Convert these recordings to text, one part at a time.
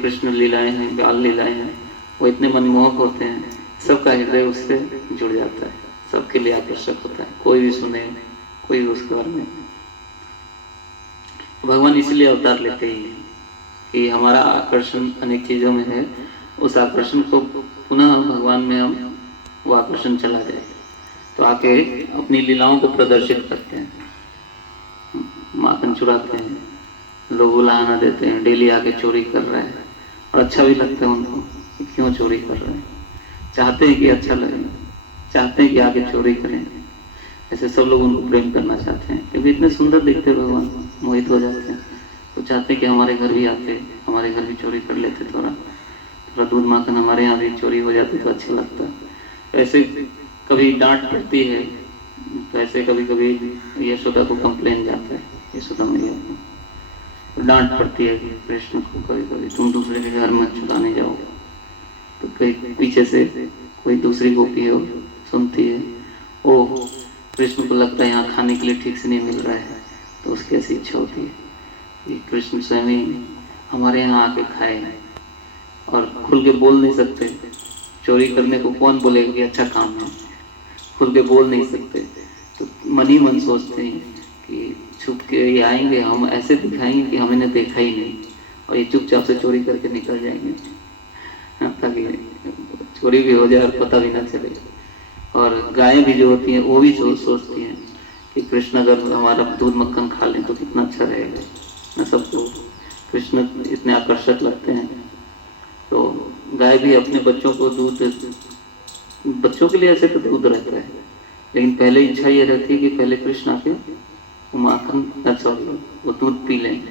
कृष्ण लीलाएं हैं, बाल लीलाएं हैं, वो इतने मनमोहक होते हैं, सबका हृदय उससे जुड़ जाता है, सबके लिए आकर्षक होता है। कोई भी सुने, कोई भी उसके बारे में। भगवान इसलिए अवतार लेते ही हैं कि हमारा आकर्षण अनेक चीज़ों में है, उस आकर्षण को पुनः भगवान में हम वो आकर्षण चला जाए, तो आके अपनी लीलाओं को प्रदर्शित करते हैं। माखन चुराते हैं, लोग बुलाना देते हैं, डेली आके चोरी कर रहे हैं, और अच्छा भी लगता है उनको कि क्यों चोरी कर रहे हैं, चाहते हैं कि अच्छा लगे, चाहते हैं कि आगे चोरी करें। ऐसे सब लोग उनको प्रेम करना चाहते हैं, क्योंकि इतने सुंदर दिखते भगवान, मोहित हो जाते हैं, तो चाहते हैं कि हमारे घर भी आते, हमारे घर भी चोरी कर लेते, थोड़ा दूध माखन हमारे यहाँ भी चोरी हो जाती तो अच्छा लगता। ऐसे कभी डांट पड़ती है, तो ऐसे कभी कभी यशोदा को कंप्लेन जाता है, यशोदा मैया को डांट पड़ती है कृष्ण को, कभी कभी तुम दूसरे के घर मत चुराने जाओ, तो कहीं पीछे से कोई दूसरी गोपी हो सुनती है, ओ कृष्ण को लगता है यहाँ खाने के लिए ठीक से नहीं मिल रहा है, तो उसकी ऐसी इच्छा होती है कि कृष्ण स्वयं ही हमारे यहाँ आके खाए, और खुल के बोल नहीं सकते, चोरी करने को कौन बोलेगा कि अच्छा काम है, खुल के बोल नहीं सकते, तो मन ही मन सोचते हैं कि छुप के ये आएंगे, हम ऐसे दिखाएंगे कि हम इन्हें देखा ही नहीं, और ये चुपचाप से चोरी करके निकल जाएंगे, ताकि चोरी भी हो जाए और पता भी ना चले। और गायें भी जो होती हैं वो भी सोचती हैं कि कृष्ण अगर हमारा दूध मक्खन खा लें तो कितना अच्छा रहेगा ना, सबको कृष्ण इतने आकर्षक लगते हैं। तो गाय भी अपने बच्चों को दूध, बच्चों के लिए ऐसे तो दूध रहता है, लेकिन पहले इच्छा ये रहती है कि पहले कृष्ण आके माखन सॉरी वो दूध पी लें,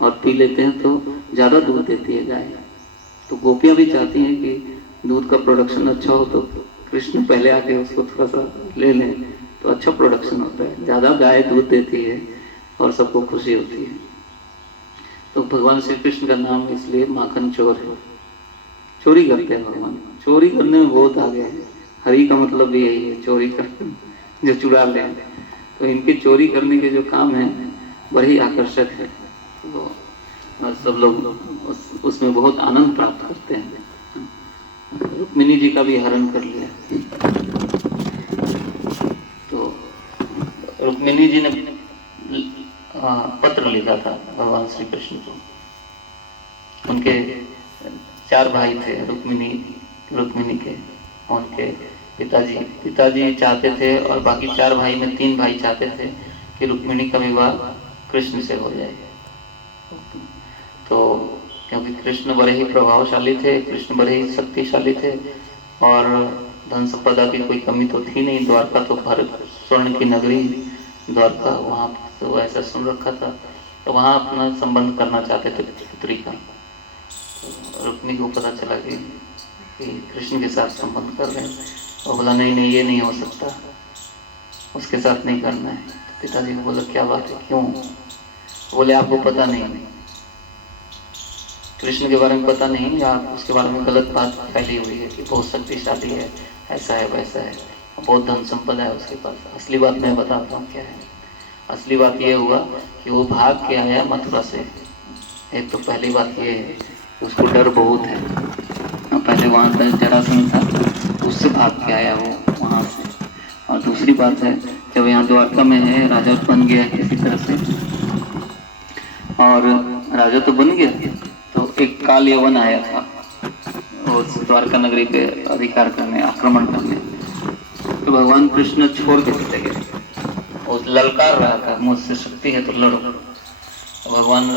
और पी लेते हैं तो ज़्यादा दूध देती है गाय। तो गोपियाँ भी चाहती हैं कि दूध का प्रोडक्शन अच्छा हो, तो कृष्ण पहले आके उसको थोड़ा सा ले लें तो अच्छा प्रोडक्शन होता है, ज़्यादा गाय दूध देती है और सबको खुशी होती है। तो भगवान श्री कृष्ण का नाम इसलिए माखन चोर है, चोरी करते हैं भगवान, चोरी करने में बहुत आगे है। हरि का मतलब भी यही है, चोरी करते जो चुरा लें, तो इनके चोरी करने के जो काम है बड़ी आकर्षक है, तो सब लोग उसमें बहुत आनंद प्राप्त करते हैं। रुक्मिणी जी का भी हरण कर लिया, तो रुक्मिणी जी ने पत्र लिखा था भगवान श्री कृष्ण को। उनके 4 भाई थे, रुक्मिणी के, उनके पिताजी चाहते थे, और बाकी 4 भाई में 3 भाई चाहते थे कि रुक्मिणी का विवाह कृष्ण से हो जाए। तो क्योंकि कृष्ण बड़े ही प्रभावशाली थे, कृष्ण बड़े ही शक्तिशाली थे, और धन संपदा की कोई कमी तो थी नहीं, द्वारका तो भारत स्वर्ण की नगरी द्वारका, वहाँ तो ऐसा सुन रखा था, तो वहाँ अपना संबंध करना चाहते थे पुत्री का। तो रुक्मिणी को पता चला कि कृष्ण के साथ संबंध कर रहे हैं, और बोला नहीं ये नहीं हो सकता, उसके साथ नहीं करना है। तो पिताजी को बोला क्या बात है, क्यों? बोले आपको पता नहीं, कृष्ण के बारे में पता नहीं, या उसके बारे में गलत बात फैली हुई है कि बहुत शक्तिशाली है, ऐसा है वैसा है, बहुत धन संपदा है उसके पास। असली बात मैं बताता हूँ क्या है। असली बात ये हुआ कि वो भाग के आया मथुरा से। एक तो पहली बात ये है उसको डर बहुत है, पहले वहाँ पर जरासंध था, उससे भाग के आया वो वहाँ से। और दूसरी बात है, जब यहाँ द्वारका में है, राजा बन गया किसी तरह से, और राजा तो बन गया, तो एक काल यवन आया था उस द्वारका नगरी पे अधिकार करने, आक्रमण करने। तो भगवान कृष्ण छोड़ के चले गए, वो ललकार रहा था मुझसे शक्ति है तो लड़ो। भगवान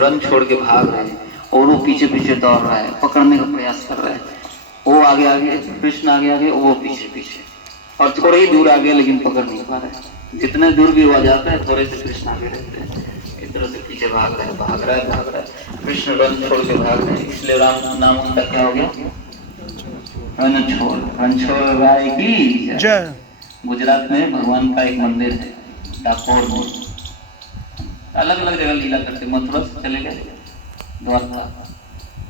रन छोड़ के भाग रहे हैं, और वो पीछे पीछे दौड़ रहा है, पकड़ने का प्रयास कर रहा है। वो आगे आगे, कृष्ण आगे आगे, वो पीछे पीछे, और थोड़े ही दूर आगे, लेकिन पकड़ नहीं पा रहे हैं। जितने दूर भी हुआ जाता है थोड़े से कृष्ण आगे रहते हैं, इस तरह से पीछे भाग रहा है। कृष्ण रन छोड़ के भाग रहे हैं, इसलिए राम नाम उनका क्या हो गया, रणछोड़ राय की जय। गुजरात में भगवान का एक मंदिर है, डाकोर में, अलग अलग जगह लीला करते। मथुरा से चले गए द्वारका,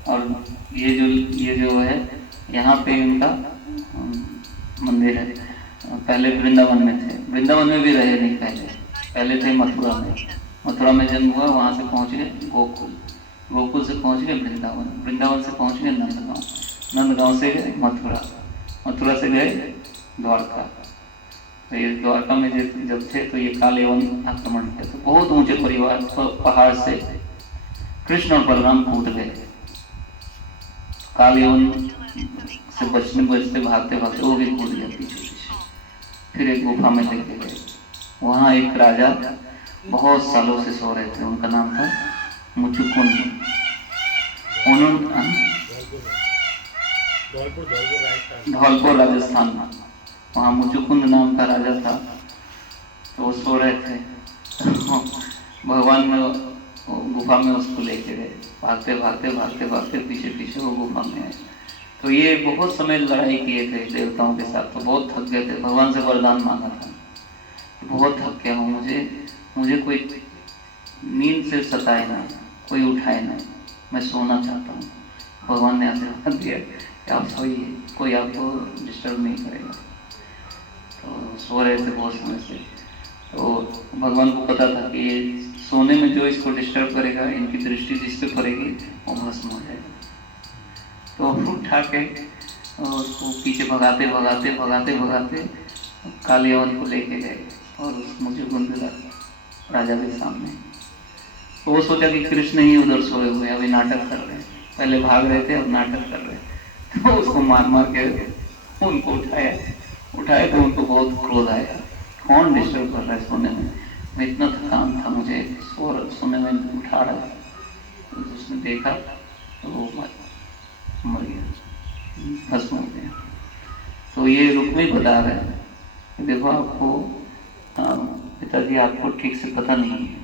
और ये जो है यहाँ पे उनका मंदिर है। पहले वृंदावन में थे, वृंदावन में भी रहे नहीं, पहले थे मथुरा में। मथुरा में जन्म हुआ, वहाँ से पहुँच गए गोकुल, गोकुल से पहुंच गए वृंदावन, वृंदावन से पहुंच गए नंदगांव, नंदगांव से गए मथुरा, मथुरा से गए द्वारका। तो ये द्वारका में जब थे तो ये कालयवन आक्रमण किया। तो बहुत ऊंचे परिवार पहाड़ से कृष्ण और बलराम कूद गए। कालयवन से बचते भागते भागते वो भी कूद गया पीछे पीछे। फिर एक गुफा में लेके गए। वहाँ एक राजा बहुत सालों से सो रहे थे, उनका नाम था मुचुकुंद। उन्होंने धौलपुर राजस्थान में वहाँ मुचुकुंद नाम का राजा था। तो वो सो रहे थे, भगवान में गुफा में उसको लेके गए। भागते भागते भागते भागते पीछे पीछे वो गुफा में आए। तो ये बहुत समय लड़ाई किए थे देवताओं के साथ, तो बहुत थक गए थे। भगवान से वरदान मांगा था, बहुत थक गया हूँ, मुझे कोई नींद से सताए ना, कोई उठाए ना, मैं सोना चाहता हूँ। भगवान ने आशीर्वाद दिया कि आप सोइए, कोई आपको डिस्टर्ब नहीं करेगा। तो सो रहे थे बहुत समय से। तो भगवान को पता था कि ये सोने में जो इसको डिस्टर्ब करेगा, इनकी दृष्टि जिस पे पड़ेगी वो भस्म हो जाएगा। तो उठा के उसको पीछे भगाते भगाते भगाते भगाते कालयवन को लेके गए और उस मुचुकुंद राजा के सामने। तो वो सोचा कि कृष्ण ही उधर सोए हुए हैं, अभी नाटक कर रहे हैं, पहले भाग रहे थे अब नाटक कर रहे हैं। तो उसको मार मार के उनको उठाया तो उनको बहुत क्रोध आया, कौन डिस्टर्ब कर रहा है सोने में, मैं इतना थकान था, मुझे सोने में उठा रहा है। तो उसने देखा तो वो मर गया, भस्म हो गया। तो ये रुक्मी बता रहे हैं, देखो आपको पिताजी आपको ठीक से पता नहीं है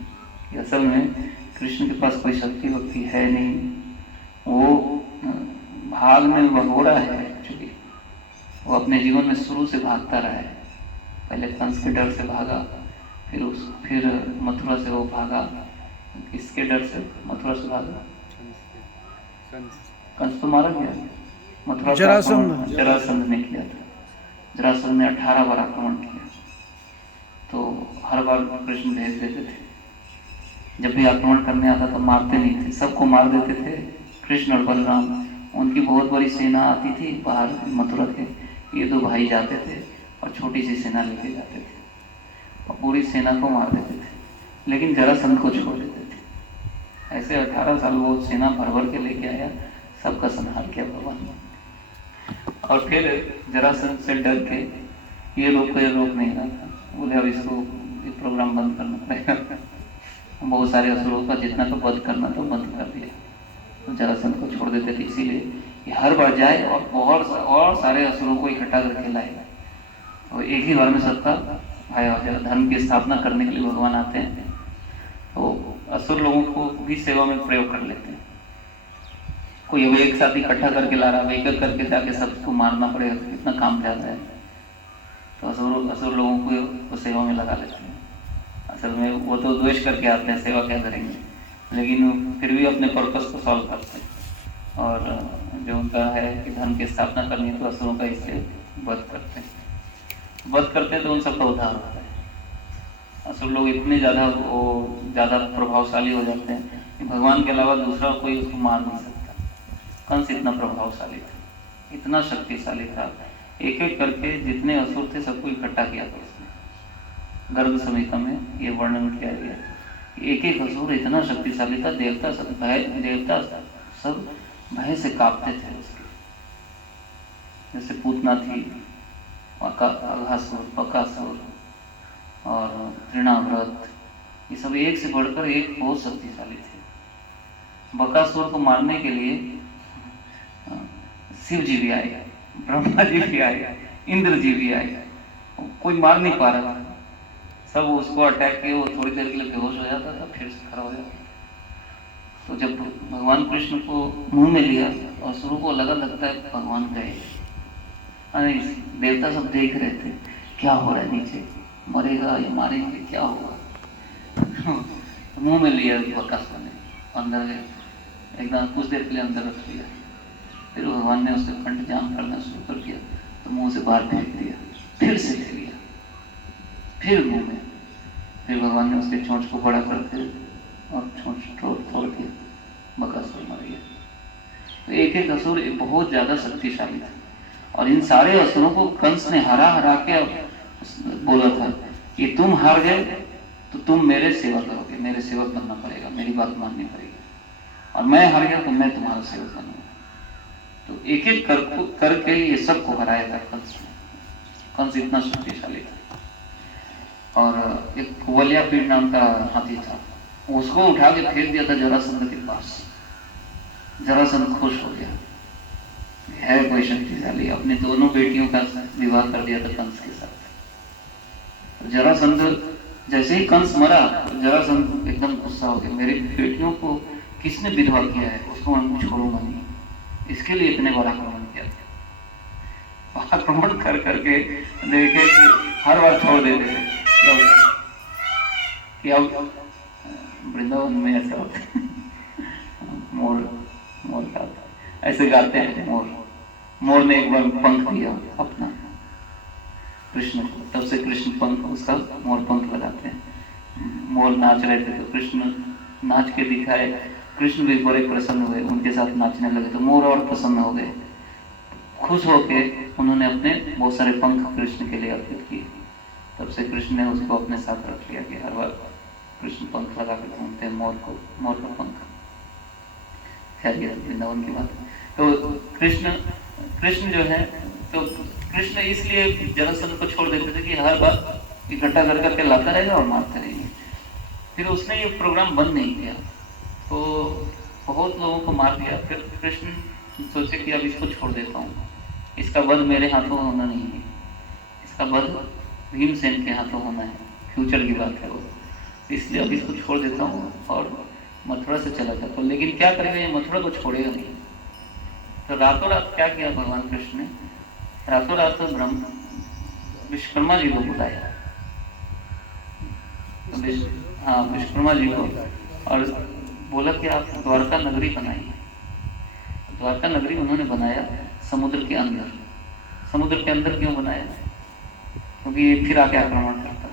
कि असल में कृष्ण के पास कोई शक्ति वक्ति है नहीं, वो भाग में भगोड़ा है। एक्चुअली वो अपने जीवन में शुरू से भागता रहा है। पहले कंस के डर से भागा, फिर मथुरा से वो भागा। किसके डर से मथुरा से भागा? कंस तो मारा गया, मथुरा जरासंध ने किया था। जरासंध ने 18 बार आक्रमण किया। तो हर बार कृष्ण भेज देते थे, जब भी आक्रमण करने आता तो मारते नहीं थे, सबको मार देते थे। कृष्ण और बलराम, उनकी बहुत बड़ी सेना आती थी बाहर मथुरा के, ये दो भाई जाते थे और छोटी सी सेना लेके जाते थे और पूरी सेना को मार देते थे, लेकिन जरासंध को छोड़ देते थे। ऐसे 18 साल वो सेना भर भर के लेके आया, सबका संहार किया भगवान ने। और फिर जरासंध से डर के ये रोक नहीं रहा था, बोले अब इसको ये प्रोग्राम बंद करना पड़ेगा। बहुत सारे असुरों का जितना तो वध करना तो बंद कर दिया। तो जरासंध को छोड़ देते थे, इसीलिए कि हर बार जाए और सारे असुरों को इकट्ठा करके लाएगा। तो एक ही बार में सबका धर्म की स्थापना करने के लिए भगवान आते हैं। तो असुर लोगों को भी सेवा में प्रयोग कर लेते हैं। कोई वो एक साथ इकट्ठा करके ला रहा है, एक एक करके जाके सबको मारना पड़ेगा, कितना काम ज़्यादा है। तो असुर लोगों को सेवा में लगा लेते हैं। असल में वो तो द्वेष करके आते हैं, सेवा क्या करेंगे, लेकिन फिर भी अपने पर्पस को सॉल्व करते हैं। और जो उनका है कि धर्म की स्थापना करनी है तो असुरों का इसलिए वध करते हैं तो उन सबका उद्धार होता है। असुर लोग इतने ज़्यादा प्रभावशाली हो जाते हैं कि भगवान के अलावा दूसरा कोई उसको मार नहीं सकता। कंस इतना प्रभावशाली था, इतना शक्तिशाली था, एक एक करके जितने असुर थे सबको इकट्ठा किया था उसने। गर्ग संहिता में ये वर्णन किया गया, एक एक असुर इतना शक्तिशाली था, देवता सब भय से कांपते थे उसके। जैसे पूतना थी, अघासुर, बकासुर और तृणाव्रत, ये सब एक से बढ़कर एक बहुत शक्तिशाली थे। बकासुर को मारने के लिए शिव जी भी आए, ब्रह्मा जी भी आए, इंद्र जी भी आए, कोई मार नहीं पा रहा था। सब उसको अटैक किए, वो थोड़ी देर के लिए बेहोश हो जाता था, फिर से खड़ा हो जाता। तो जब भगवान कृष्ण को मुंह में लिया और शुरू को लगता है भगवान गए। अरे देवता सब देख रहे थे क्या हो रहा है, नीचे मरेगा या मारेंगे, क्या होगा। मुंह में लिया बकासुर ने, अंदर गए, एकदम कुछ देर के लिए अंदर रख लिया। फिर भगवान ने उससे कंठ जाम करना शुरू कर दिया, तो मुंह से बाहर फेंक दिया, फिर से ले लिया, फिर मुंह में। फिर भगवान ने उसके चोंच को बड़ा करके और चोंच तोड़ दिया, बकासुर मर गया। तो एक एक असुर बहुत ज्यादा शक्तिशाली था, और इन सारे असुरों को कंस ने हरा हरा के बोला था कि तुम हार गए तो तुम मेरे सेवा करोगे, मेरे सेवक बनना पड़ेगा, मेरी बात माननी पड़ेगी, और मैं हार गया तो मैं तुम्हारा सेवक बनूंगा। तो एक एक करके ये सबको हराया था कंस ने। कंस इतना शक्तिशाली था। और एक कुवलिया पीड़ नाम का हाथी था, उसको उठा के फेंक दिया था जरासंध के पास। जरासंध खुश हो गया, है कोई शक्तिशाली, अपनी दोनों बेटियों का विवाह कर दिया था कंस के साथ। जरासंध जैसे ही कंस मरा, जरासंध एकदम गुस्सा हो गया, मेरी बेटियों को किसने विधवा किया है, उसको मैं छोड़ूंगा नहीं, इसके लिए इतने बार आक्रमण किया था। आक्रमण कर करके देखे कि हर बार छोड़ देते थे। क्या वृंदावन में ऐसा होता है, मोर का ऐसे गाते हैं। मोर ने एक बार पंख दिया अपना कृष्ण को, तब से कृष्ण पंख, उसका मोर पंख लगाते हैं। मोर नाच रहे थे तो कृष्ण नाच के दिखाए, कृष्ण भी बड़े प्रसन्न हुए, उनके साथ नाचने लगे तो मोर और प्रसन्न हो गए। खुश होके उन्होंने अपने बहुत सारे पंख कृष्ण के लिए अर्पित किए। तब से कृष्ण ने उसको अपने साथ रख लिया कि हर बार कृष्ण पंख लगा कर घूमते हैं मोर का पंख। खैर ये वृंदावन की बात। तो कृष्ण जो है, तो कृष्ण इसलिए जरासंध को छोड़ देते थे कि हर बार इकट्ठा कर करके लाता रहेगा और मारते रहेंगे। फिर उसने ये प्रोग्राम बंद नहीं किया, तो बहुत लोगों को मार दिया। फिर कृष्ण सोचे कि अब इसको छोड़ देता हूँ, इसका वध मेरे हाथों होना नहीं है, इसका वध भीमसेन के हाथों होना है, फ्यूचर की बात है वो, इसलिए अब इसको छोड़ देता हूँ और मथुरा से चला जाता हूँ। लेकिन क्या करेगा, ये मथुरा को छोड़ेगा नहीं। तो रातों रात क्या किया भगवान कृष्ण ने, रातों रात ब्रह्म विश्वकर्मा जी को बुलाया, तो विश्वकर्मा जी को, और बोला कि आप द्वारका नगरी बनाइए। द्वारका नगरी उन्होंने बनाया समुद्र के अंदर। समुद्र के अंदर क्यों बनाया, क्योंकि ये फिर आके आक्रमण करता।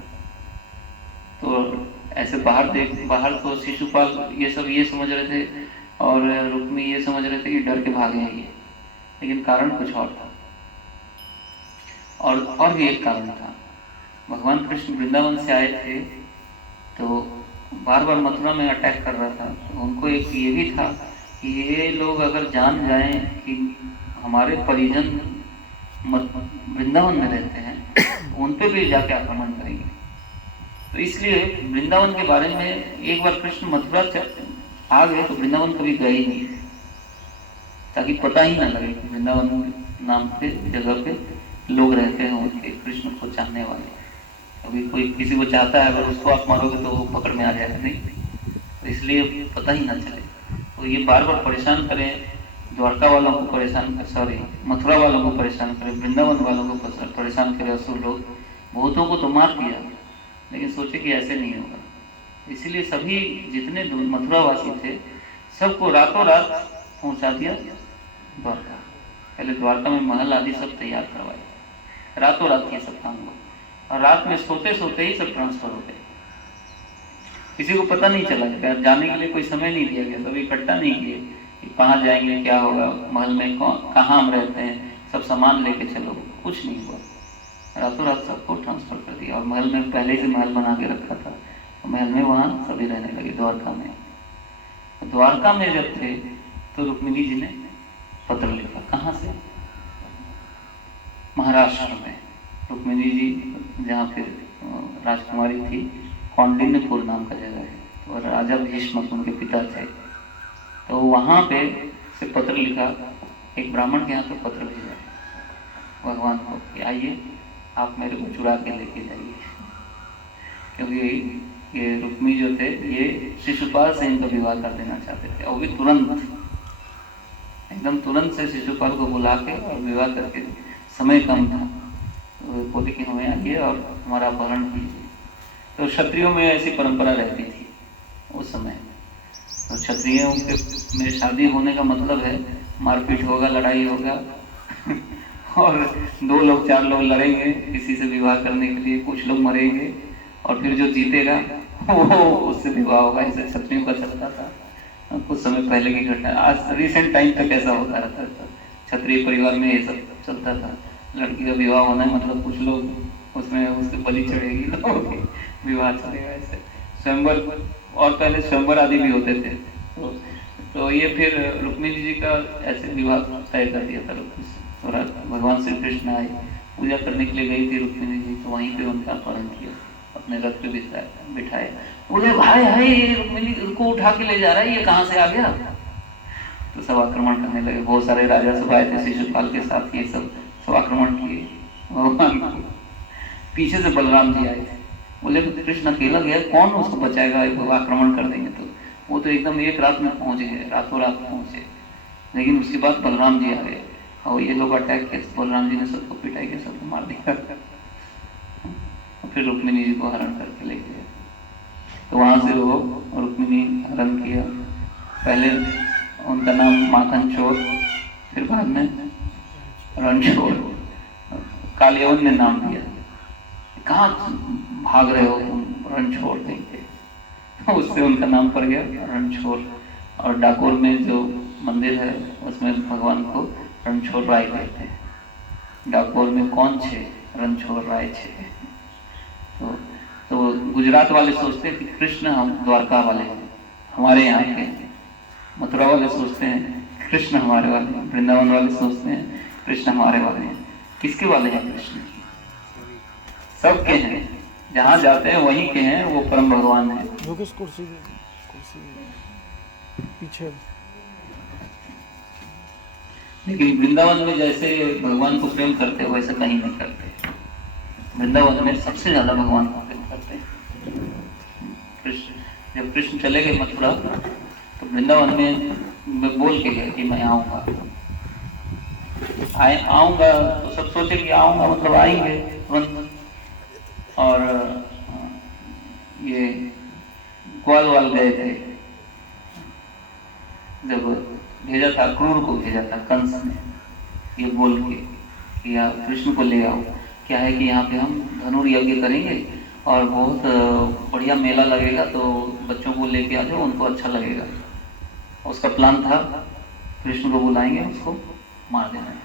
तो ऐसे बाहर तो शिशुपाल ये सब ये समझ रहे थे, और रुक्मी ये समझ रहे थे कि डर के भागे हैं ये, लेकिन कारण कुछ और था। और भी एक कारण था, भगवान कृष्ण वृंदावन से आए थे तो बार बार मथुरा में अटैक कर रहा था। तो उनको एक ये भी था कि ये लोग अगर जान जाएं कि हमारे परिजन वृंदावन में रहते हैं, उन पे भी जाके आक्रमण करेंगे। तो इसलिए वृंदावन के बारे में एक बार कृष्ण मथुरा आ गए तो वृंदावन कभी गए ही नहीं, ताकि पता ही ना लगे कि वृंदावन नाम के जगह पे लोग रहते हैं उनके कृष्ण को चाहने वाले। अभी कोई किसी को चाहता है, अगर उसको आप मारोगे तो वो पकड़ में आ जाएगा, नहीं, तो इसलिए पता ही ना चले। तो ये बार बार परेशान करें, द्वारका वालों को परेशान, सॉरी मथुरा वालों को परेशान करें, वृंदावन वालों को परेशान करें असुर लोग। बहुतों को तो मार दिया, लेकिन सोचे कि ऐसे नहीं होगा, इसीलिए सभी जितने मथुरा वासी थे सबको रातों रात पहुंचा दिया द्वारका। पहले द्वारका में महल आदि सब तैयार करवाए, रातों रात ये सब काम हुआ, और रात में सोते सोते ही सब ट्रांसफर हो गए। किसी को पता नहीं चला, जाने के लिए कोई समय नहीं दिया गया, सब इकट्ठा नहीं किए कि कहाँ जाएंगे, क्या होगा, महल में कहाँ हम रहते हैं, सब सामान लेके चलो, कुछ नहीं हुआ। रातों रात सबको ट्रांसफर कर दिया, और महल में पहले से महल बना के रखा था, तो महल में वहाँ सभी रहने लगे द्वारका में। द्वारका में जब थे तो रुक्मिणी जी ने पत्र लिखा, कहाँ से, महाराष्ट्र में। रुक्मिणी जी जहाँ फिर राजकुमारी थी, कौंडिन्यपुर नाम का जगह है, तो राजा भीष्म उनके पिता थे, तो वहाँ पे से पत्र लिखा, एक ब्राह्मण के यहाँ पे पत्र भेजा भगवान को कि आइए आप मेरे को चुरा के लेके जाइए, क्योंकि ये रुक्मी जो थे ये शिशुपाल से इनका विवाह कर देना चाहते थे, और भी तुरंत एकदम तुरंत से शिशुपाल को बुला के और विवाह करके, समय कम था, तो बोले कि हमें आइए और हमारा अपहरण कीजिए। तो क्षत्रियों में ऐसी परंपरा रहती थी उस समय, तो क्षत्रियों में शादी होने का मतलब है मारपीट होगा, लड़ाई होगा और 2 लोग 4 लोग लड़ेंगे किसी से विवाह करने के लिए, कुछ लोग मरेंगे, और फिर जो जीतेगा वो उससे विवाह होगा। ऐसे क्षत्रियों का चलता था। कुछ समय पहले की घटना, आज रिसेंट टाइम तक ऐसा होता रहता था। क्षत्रिय परिवार में ये सब चलता था, लड़की का विवाह होना है मतलब कुछ लोग उसमें उसके बलि चढ़ेगी तो विवाह चलेगा ऐसे। स्वयंवर, और पहले स्वयंवर आदि भी होते थे। तो ये फिर रुक्मिणी जी का ऐसे विवाह तय कर दिया था। थोड़ा भगवान श्री कृष्ण आए, पूजा करने के लिए गई थी रुक्मिणी जी, तो वहीं पे उनका अपहरण किया, अपने रथ पे बिठाया। बोले भाई हाय ये रुक्मिणी को उठा के ले जा रहा है, ये कहाँ से आ गया? तो सब आक्रमण करने लगे, बहुत सारे राजा सब आए थे शिशुपाल के साथ, ये सब आक्रमण किए भगवान को। पीछे से बलराम जी आए थे, बोले कृष्ण अकेला गया, कौन उसको बचाएगा, आक्रमण कर देंगे। तो वो तो एकदम एक रात में पहुंच गए, रातों रात पहुंचे। लेकिन उसके बाद बलराम जी आ गए और ये लोग अटैक किए, बलराम जी ने सबको पिटाई के सबको मार दिया। फिर रुक्मिणी जी को हरण करके ले गए। तो वहां से वो रुक्मिणी हरण किया। पहले उनका नाम माखन चोर, फिर बाद में रणछोड़, कालियवन ने नाम दिया। कहाँ भाग रहे हो तुम, रणछोड़ देंगे, तो उससे उनका नाम पड़ गया रणछोड़। और डाकोर में जो मंदिर है उसमें भगवान को रणछोड़ राय कहते हैं। डाकोर में कौन छे, रणछोड़ राय छे। तो गुजरात वाले सोचते हैं कि कृष्ण हम द्वारका वाले हैं, हमारे यहाँ के। मथुरा वाले सोचते हैं कृष्ण हमारे वाले हैं, वृंदावन वाले सोचते हैं कृष्ण हमारे वाले हैं। किसके वाले हैं कृष्ण? सबके हैं, जहाँ जाते हैं वहीं के हैं, वो परम भगवान है। कुर्सी पीछे। लेकिन वृंदावन में जैसे भगवान को प्रेम करते वैसे कहीं नहीं करते। वृंदावन में सबसे ज्यादा भगवान को प्रेम करते हैं। कृष्ण, जब कृष्ण चले गए मथुरा तो वृंदावन में बोल के गए कि मैं आऊंगा। आऊंगा तो सब सोचे कि आऊंगा मतलब आएंगे तुरंत। और ये ग्वाल वाल गए थे, जब भेजा था, क्रूर को भेजा था कंस ने, ये बोल के कि आप कृष्ण को ले आओ। क्या है कि यहाँ पे हम धनुर्यज्ञ करेंगे और बहुत बढ़िया मेला लगेगा, तो बच्चों को लेके आ जाओ, उनको अच्छा लगेगा। उसका प्लान था कृष्ण को बुलाएंगे, उसको मार देना है।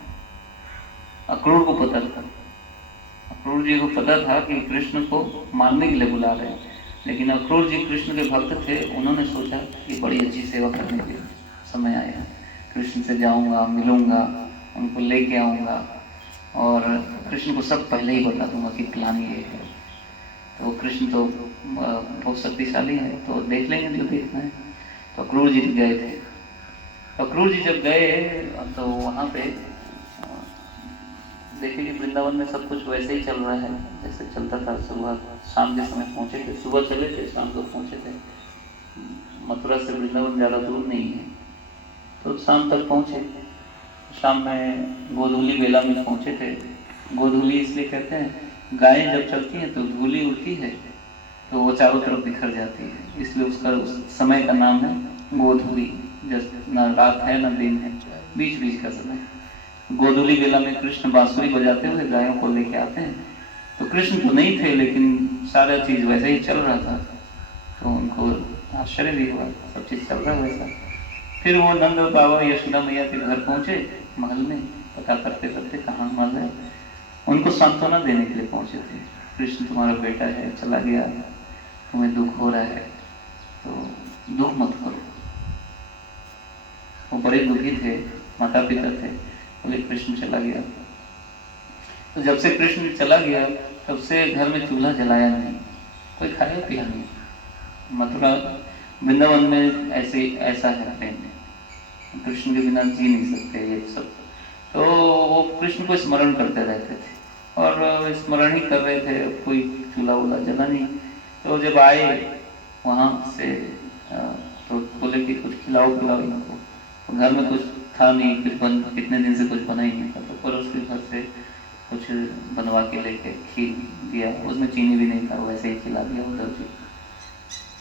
अक्रूर को पता था, अक्रूर जी को पता था कि कृष्ण को मारने के लिए बुला रहे हैं। लेकिन अक्रूर जी कृष्ण के भक्त थे, उन्होंने सोचा कि बड़ी अच्छी सेवा करने के समय आया, कृष्ण से जाऊंगा, मिलूंगा, उनको लेके आऊंगा और कृष्ण को सब पहले ही बता दूंगा कि प्लान ये है। तो कृष्ण तो बहुत शक्तिशाली है, तो देख लेंगे जो देखना है। तो अक्रूर जी गए थे। अक्रूर जी जब गए तो वहाँ पे देखे कि वृंदावन में सब कुछ वैसे ही चल रहा है जैसे चलता था। सुबह शाम के समय पहुँचे थे, सुबह चले थे, शाम को पहुँचे थे। मथुरा से वृंदावन ज़्यादा दूर नहीं है, तो शाम तक पहुँचे। शाम में गोधूली बेला में पहुँचे थे। गोधूली इसलिए कहते हैं, गायें जब चलती हैं तो धूली उड़ती है तो वो चारों तरफ बिखर जाती है, इसलिए उसका उस समय का नाम है गोधूली। जैसे न रात है न दिन है, बीच बीच का समय। गोधूली बेला में कृष्ण बांसुरी बजाते हुए गायों को लेके आते हैं। तो कृष्ण तो नहीं थे, लेकिन सारा चीज वैसे ही चल रहा था, तो उनको आश्चर्य भी हुआ, सब चीज चल रहा है वैसा। फिर वो नंद बाबा यशोदा मैया के घर पहुंचे, महल में पता करते करते कहाँ महल है। उनको सांत्वना देने के लिए पहुंचे थे, कृष्ण तुम्हारा बेटा है, चला गया, तुम्हें दुख हो रहा है तो दुख मत करो। वो बड़े दुखी थे, माता पिता थे, बोले कृष्ण चला गया। तो जब से कृष्ण चला गया तब से घर में चूल्हा जलाया नहीं, कोई खाया पिया नहीं। मथुरा वृंदावन में ऐसा है प्रेम, कृष्ण के बिना जी नहीं सकते ये सब। तो वो कृष्ण को स्मरण करते रहते थे और स्मरण ही कर रहे थे, कोई चूल्हा वूल्हा जला नहीं। तो जब आए वहाँ से तो बोले कि कुछ खिलाओ पिलाओ इनको। तो घर में कुछ था नहीं, कितने दिन से कुछ बना ही नहीं था। तो पर उसके घर से कुछ बनवा के लेके खीर दिया, उसमें चीनी भी नहीं था, वैसे ही खिला दिया उद्धव जी।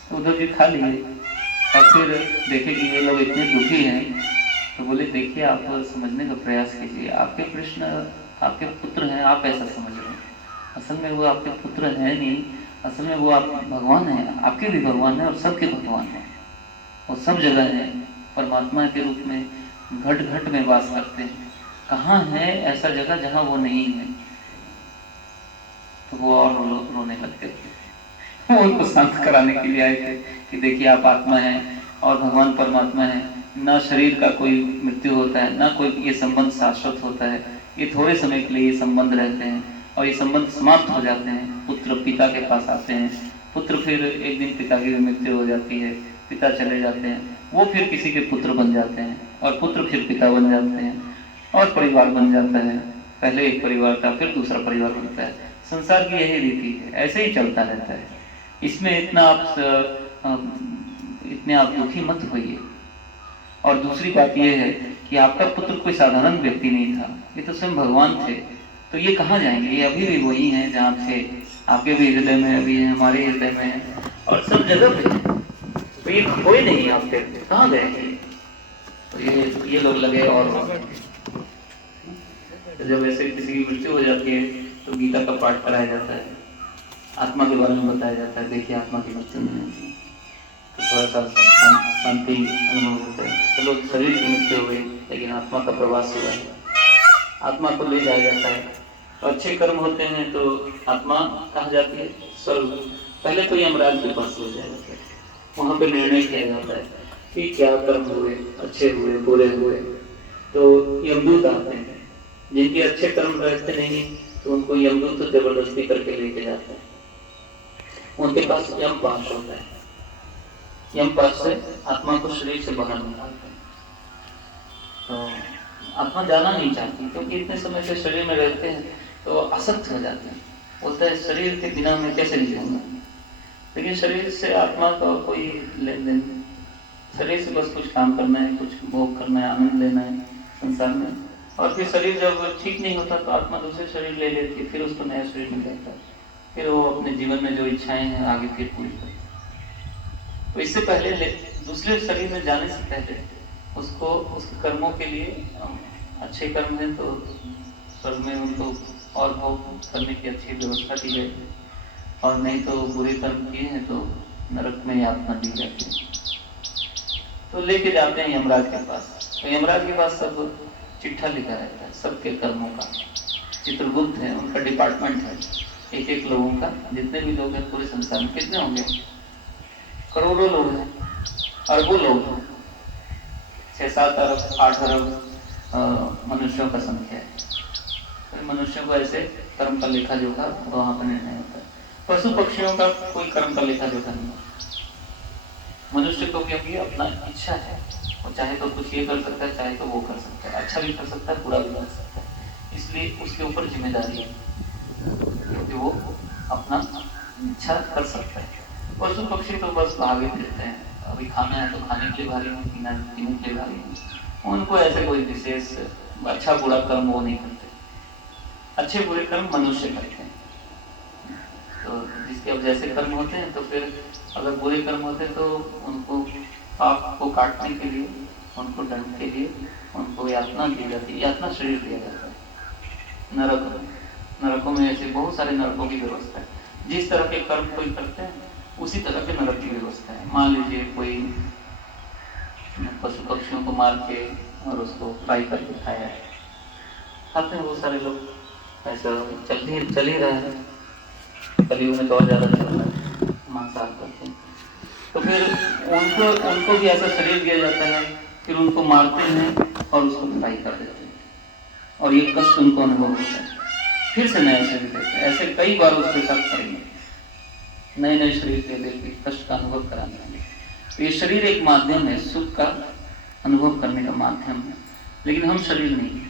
तो उद्धव जी खा लिए और फिर देखे कि ये लोग इतने दुखी हैं, तो बोले देखिए आप समझने का प्रयास कीजिए, आपके कृष्ण आपके पुत्र हैं, आप ऐसा समझ रहे हैं, असल में वो आपके पुत्र हैं नहीं, असल में वो आप भगवान हैं, आपके भी भगवान हैं और सबके भगवान हैं। वो सब जगह है, परमात्मा के रूप में घट घट में वास करते हैं। कहाँ है ऐसा जगह जहाँ वो नहीं है? तो वो और रोने लगते थे। वो उनको शांत कराने के लिए आए थे कि देखिए आप आत्मा है और भगवान परमात्मा है, ना शरीर का कोई मृत्यु होता है, ना कोई ये संबंध शाश्वत होता है, ये थोड़े समय के लिए ये संबंध रहते हैं और ये संबंध समाप्त हो जाते हैं। पुत्र पिता के पास आते हैं, पुत्र फिर एक दिन पिता की भी मृत्यु हो जाती है, पिता चले जाते हैं, वो फिर किसी के पुत्र बन जाते हैं और पुत्र फिर पिता बन जाते हैं और परिवार बन जाता है। पहले एक परिवार था, फिर दूसरा परिवार बनता है। संसार की यही रीति है, ऐसे ही चलता रहता है। इसमें इतने आप दुखी मत होइए। और दूसरी बात यह है कि आपका पुत्र कोई साधारण व्यक्ति नहीं था, ये तो स्वयं भगवान थे। तो ये कहाँ जाएंगे? ये अभी भी वही हैं जहाँ थे, आपके भी हृदय में अभी है, हमारे हृदय में है और सब जगह पे है। तो ये कोई नहीं, आपके कहाँ गए? तो ये लोग लगे। और जब ऐसे किसी की मृत्यु हो जाती है तो गीता का पाठ कराया जाता है, आत्मा के बारे में बताया जाता है। देखिए आत्मा की मृत्यु नहीं होती, तो थोड़ा सा शांति अनुभव होता है। चलो शरीर की मृत्यु हो गई, लेकिन आत्मा का प्रवास हुआ है, आत्मा को ले जाया जाता है। तो अच्छे कर्म होते हैं तो आत्मा कहाँ जाती है? स्वर्ग। पहले तो यमराज के पास ले जाया जाता है, वहाँ पे निर्णय किया जाता है कि क्या कर्म हुए, अच्छे हुए, बुरे हुए। तो यमदूत आते हैं, जिनके अच्छे कर्म रहते नहीं तो उनको यमदूत तो जबरदस्ती करके लेके जाते हैं। उनके पास यम पाश होता है, यम पाश से आत्मा को शरीर से बाहर निकालते हैं। तो आत्मा जाना नहीं चाहती, क्योंकि इतने समय से शरीर में रहते हैं तो आसक्त हो जाते हैं। बोलता है शरीर के बिना मैं कैसे जीऊंगा। लेकिन शरीर से आत्मा का कोई लेन देन, शरीर से बस कुछ काम करना है, कुछ भोग करना है, आनंद लेना है संसार में। और फिर शरीर जब ठीक नहीं होता तो आत्मा दूसरे शरीर ले लेती है, फिर उसको नया शरीर मिल जाता है, फिर वो अपने जीवन में जो इच्छाएं हैं आगे फिर पूरी करती है। तो इससे पहले दूसरे शरीर में जाने से पहले उसको उसके कर्मों के लिए, अच्छे कर्म हैं तो स्वर्ग में उनको और भोग करने की अच्छी व्यवस्था की गई, और नहीं तो बुरे कर्म किए हैं तो नरक में यातना दी जाती है। तो लेके जाते हैं यमराज के पास। तो यमराज के पास सब चिट्ठा लिखा रहता है सबके कर्मों का। चित्रगुप्त है, उनका डिपार्टमेंट है, एक एक लोगों का, जितने भी लोग हैं पूरे संसार में, कितने होंगे? करोड़ों लोग हैं, अरबों लोग हैं, 6-7 अरब 8 अरब मनुष्यों का संख्या है। तो मनुष्यों को ऐसे कर्म का लेखा जोखा वहां पर निर्णय होता है। पशु पक्षियों का कोई कर्म का लेखा जोखा नहीं होता। मनुष्य को क्योंकि अपना इच्छा है, वो चाहे तो कुछ ये कर सकता है, चाहे तो वो कर सकता है, अच्छा भी कर सकता है, बुरा भी कर सकता है। इसलिए उसके ऊपर जिम्मेदारी है क्योंकि वो अपना इच्छा कर सकता है। पशु पक्षी तो बस भागे फिरते हैं, अभी खाना है तो खाने के लिए भारी है, पीना है पीने के लिए भारी है। उनको ऐसे कोई विशेष अच्छा बुरा कर्म वो नहीं करते, अच्छे बुरे कर्म मनुष्य करते हैं। तो जिसके अब जैसे कर्म होते हैं, तो फिर अगर बुरे कर्म होते हैं तो उनको पाप को काटने के लिए, उनको दंड के लिए उनको यातना दी जाती है, यातना शरीर दिया जाता है। नरकों में ऐसे बहुत सारे नरकों की व्यवस्था है। जिस तरह के कर्म कोई करते हैं उसी तरह के नरक की व्यवस्था है। मान लीजिए कोई पशु पक्षियों को मार के और उसको फ्राई करके खाया है, खाते हैं बहुत सारे लोग, ऐसा चल ही रहा है, कलयुग में तो और ज्यादा चल रहा है, मांसाहार करते हैं। तो फिर उनको भी ऐसा शरीर दिया जाता है, फिर उनको मारते हैं और उसको फ्राई कर देते हैं, और ये कष्ट उनको अनुभव होता है। फिर से नया शरीर देते हैं, ऐसे कई बार उसके साथ करेंगे, नए नए शरीर दे देते कष्ट का अनुभव कराने वाले। तो ये शरीर एक माध्यम है, सुख का अनुभव करने का माध्यम है, लेकिन हम शरीर नहीं।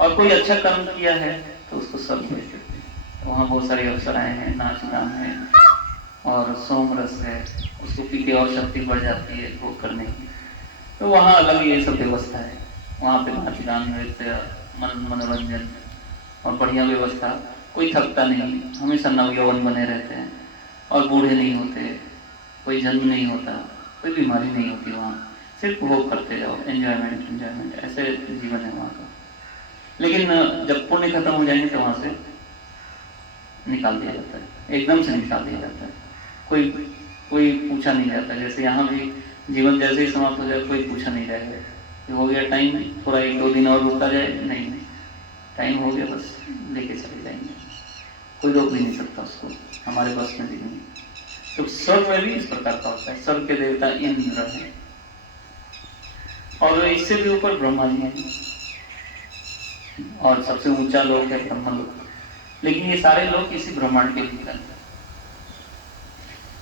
और कोई अच्छा कर्म किया है तो उसको सब भेज देते हैं। वहाँ बहुत सारे अवसराएं हैं, नाच गान है और सोम रस है, उसको पी के और शक्ति बढ़ जाती है भोग करने की। तो वहाँ अलग ये सब व्यवस्था है, वहाँ पे नाच गान, नृत्य, मनोरंजन और बढ़िया व्यवस्था। कोई थकता नहीं, हमेशा नवयौवन बने रहते हैं और बूढ़े नहीं होते, कोई जन्म नहीं होता, कोई बीमारी नहीं होती। वहाँ सिर्फ भोग करते जाओ, एंजॉयमेंट, ऐसे जीवन है वहाँ का। लेकिन जब पुण्य खत्म हो जाएंगे तो वहाँ से निकाल दिया जाता है, एकदम से निकाल दिया जाता है, कोई पूछा नहीं जाता। जैसे यहाँ भी जीवन जैसे ही समाप्त हो जाए कोई पूछा नहीं जाएगा कि हो गया टाइम, थोड़ा 1-2 दिन और रुका जाए, नहीं, टाइम हो गया, बस लेके चले जाएंगे, कोई रोक भी नहीं सकता उसको, हमारे पास में भी नहीं। तो स्वर्ग में भी इस प्रकार का होता है। स्वर्ग के देवता इंद्र हैं और इससे भी ऊपर ब्रह्मा जी हैं और सबसे ऊंचा लोक है ब्रह्मलोक। लेकिन ये सारे लोग इसी ब्रह्मांड के भीतर हैं।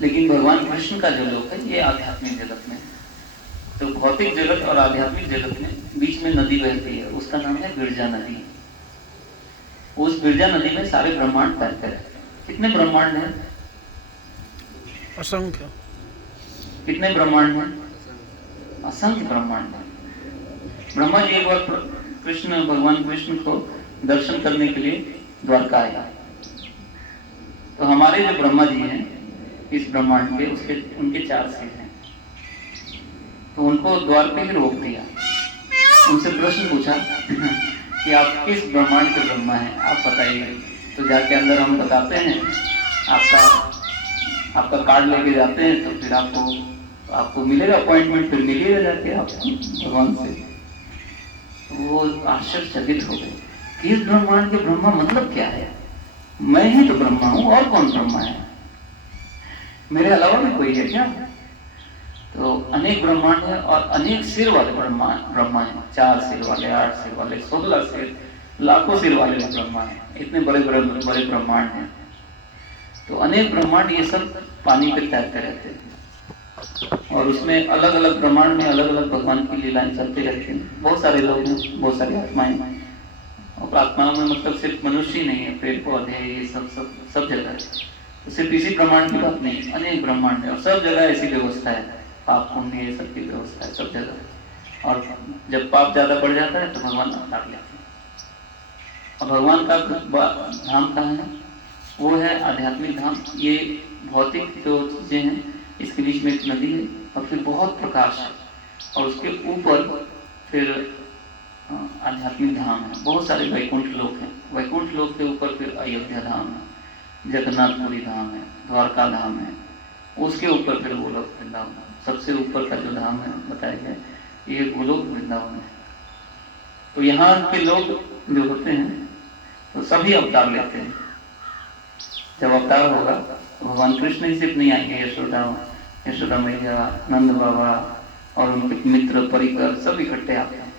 लेकिन भगवान कृष्ण का जो लोक है ये आध्यात्मिक जगत में, तो भौतिक जगत और आध्यात्मिक जगत में बीच में नदी बहती है, उसका नाम है बिरजा नदी। उस बिरजा नदी में सारे ब्रह्मांड तैरते रहते हैं। कितने ब्रह्मांड हैं? असंख्य। कितने ब्रह्मांड हैं? असंख्य ब्रह्मांड हैं। ब्रह्मा जी एक बार भगवान कृष्ण को दर्शन करने के लिए द्वारका आया। तो हमारे जो ब्रह्मा जी हैं इस ब्रह्मांड के, उनके 4 सिर हैं। तो उनको द्वार पे ही रोक दिया, उनसे प्रश्न पूछा कि आप किस ब्रह्मांड के ब्रह्मा हैं, आप बताइए। तो जाके अंदर हम बताते हैं, आपका कार्ड लेके जाते हैं, तो फिर आपको मिलेगा अपॉइंटमेंट, फिर मिलिएगा जाके आप भगवान से। वो आश्चर्यचकित हो गए कि इस ब्रह्मांड के ब्रह्मा मतलब क्या है, मैं ही तो ब्रह्मा हूँ, और कौन ब्रह्मा है, मेरे अलावा भी कोई है क्या? तो अनेक ब्रह्मांड है और अनेक सिर वाले ब्रह्मा है, 4 सिर वाले, 8 सिर वाले, 16 सिर, लाखों सिर वाले ब्रह्मा है। इतने बड़े बड़े ब्रह्मांड हैं। तो अनेक ब्रह्मांड ये सब पानी पे तैरते रहते हैं और उसमें अलग अलग ब्रह्मांड में अलग अलग भगवान की लीलाएं चलती रहती हैं। बहुत सारे लोग हैं, बहुत सारी आत्माएं हैं, और आत्माओं में मतलब सिर्फ मनुष्य ही नहीं है, पेड़ पौधे, ये सब जगह है। तो सिर्फ इसी ब्रह्मांड की बात नहीं, अनेक ब्रह्मांड है और सब जगह ऐसी व्यवस्था है, पाप पुण्य ये सब की व्यवस्था है सब जगह। और जब पाप ज्यादा बढ़ जाता है तो भगवान अवतार लेते हैं। और भगवान का धाम कहाँ है? वो है आध्यात्मिक धाम। ये भौतिक जो चीजें हैं इसके बीच में एक नदी है और फिर बहुत प्रकाश है, और उसके ऊपर फिर आध्यात्मिक धाम है। बहुत सारे वैकुंठ लोक हैं। वैकुंठ लोक के ऊपर फिर अयोध्या धाम है, जगन्नाथपुरी धाम है, द्वारका धाम है, उसके ऊपर फिर गोलोक वृंदावन। सबसे ऊपर का जो धाम है बताया गया ये गोलोक वृंदावन है। तो यहाँ के लोग जो होते हैं तो सभी अवतार लेते हैं। जब अवतार होगा तो भगवान कृष्ण ही सिर्फ नहीं आएंगे, यशोदा मैया, नंद बाबा और उनके मित्र परिकर सब इकट्ठे आते हैं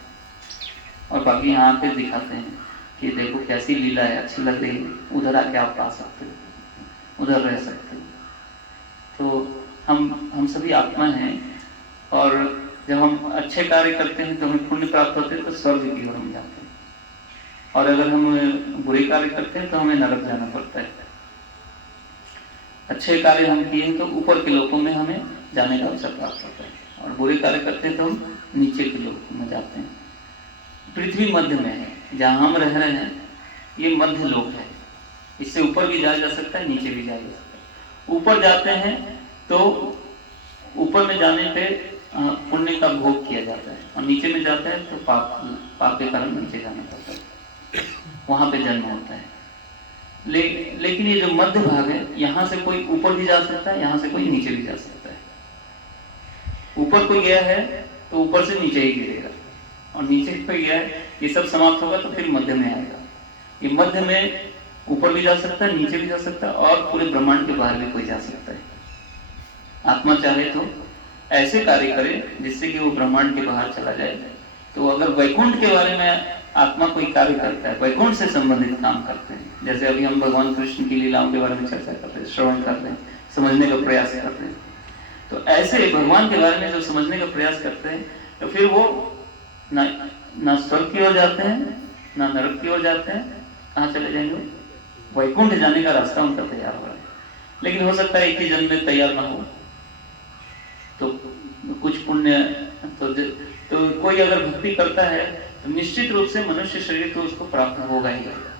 और बाकी यहाँ पे दिखाते हैं कि देखो कैसी लीला है, अच्छी लग रही है, उधर आके आप पा सकते हो, उधर रह सकते हो। तो हम सभी आत्मा हैं और जब हम अच्छे कार्य करते हैं तो हमें पुण्य प्राप्त होते हैं, तो स्वर्ग की ओर हम जाते हैं, और अगर हम बुरे कार्य करते हैं तो हमें नरक जाना पड़ता है। अच्छे कार्य हम किए तो ऊपर के लोकों में हमें जाने का अवसर प्राप्त होता है, और बुरे कार्य करते हैं तो हम नीचे के लोकों में जाते हैं। पृथ्वी मध्य में है, जहाँ हम रह रहे हैं ये मध्य लोक है। इससे ऊपर भी जाया जा सकता है, नीचे भी जाया जा सकता है। ऊपर जाते हैं तो ऊपर में जाने पे पुण्य का भोग किया जाता है, और नीचे में जाते हैं तो पाप के कारण नीचे जाना पड़ता है, वहां पे जन्म होता है। लेकिन ये जो मध्य भाग है, यहाँ से कोई ऊपर भी जा सकता है, यहाँ से कोई नीचे भी जा सकता है। ऊपर कोई गया है तो ऊपर से नीचे ही गिरेगा, और नीचे कोई गया है, ये सब समाप्त होगा तो फिर मध्य में आएगा। ये मध्य में ऊपर भी जा सकता है, नीचे भी जा सकता है, और पूरे ब्रह्मांड के बाहर भी कोई जा सकता है। आत्मा चाहे तो ऐसे कार्य करे जिससे कि वो ब्रह्मांड के बाहर चला जाए। तो अगर वैकुंठ के बारे में आत्मा कोई कार्य करता है, वैकुंठ से संबंधित काम करते हैं, जैसे अभी हम भगवान कृष्ण की लीलाओं के बारे में चर्चा करते हैं, श्रवण करते हैं, समझने का प्रयास करते हैं, तो ऐसे भगवान के बारे में जो समझने का प्रयास करते हैं तो फिर वो ना स्वर्ग की ओर जाते हैं, ना नरक की ओर जाते हैं। कहाँ चले जाएंगे? वैकुंठ जाने का रास्ता उनका तैयार हो रहा है। लेकिन हो सकता है एक ही जन्म में तैयार ना हो, तो कुछ पुण्य तो कोई अगर भक्ति करता है तो निश्चित रूप से मनुष्य शरीर तो उसको प्राप्त होगा ही होगा,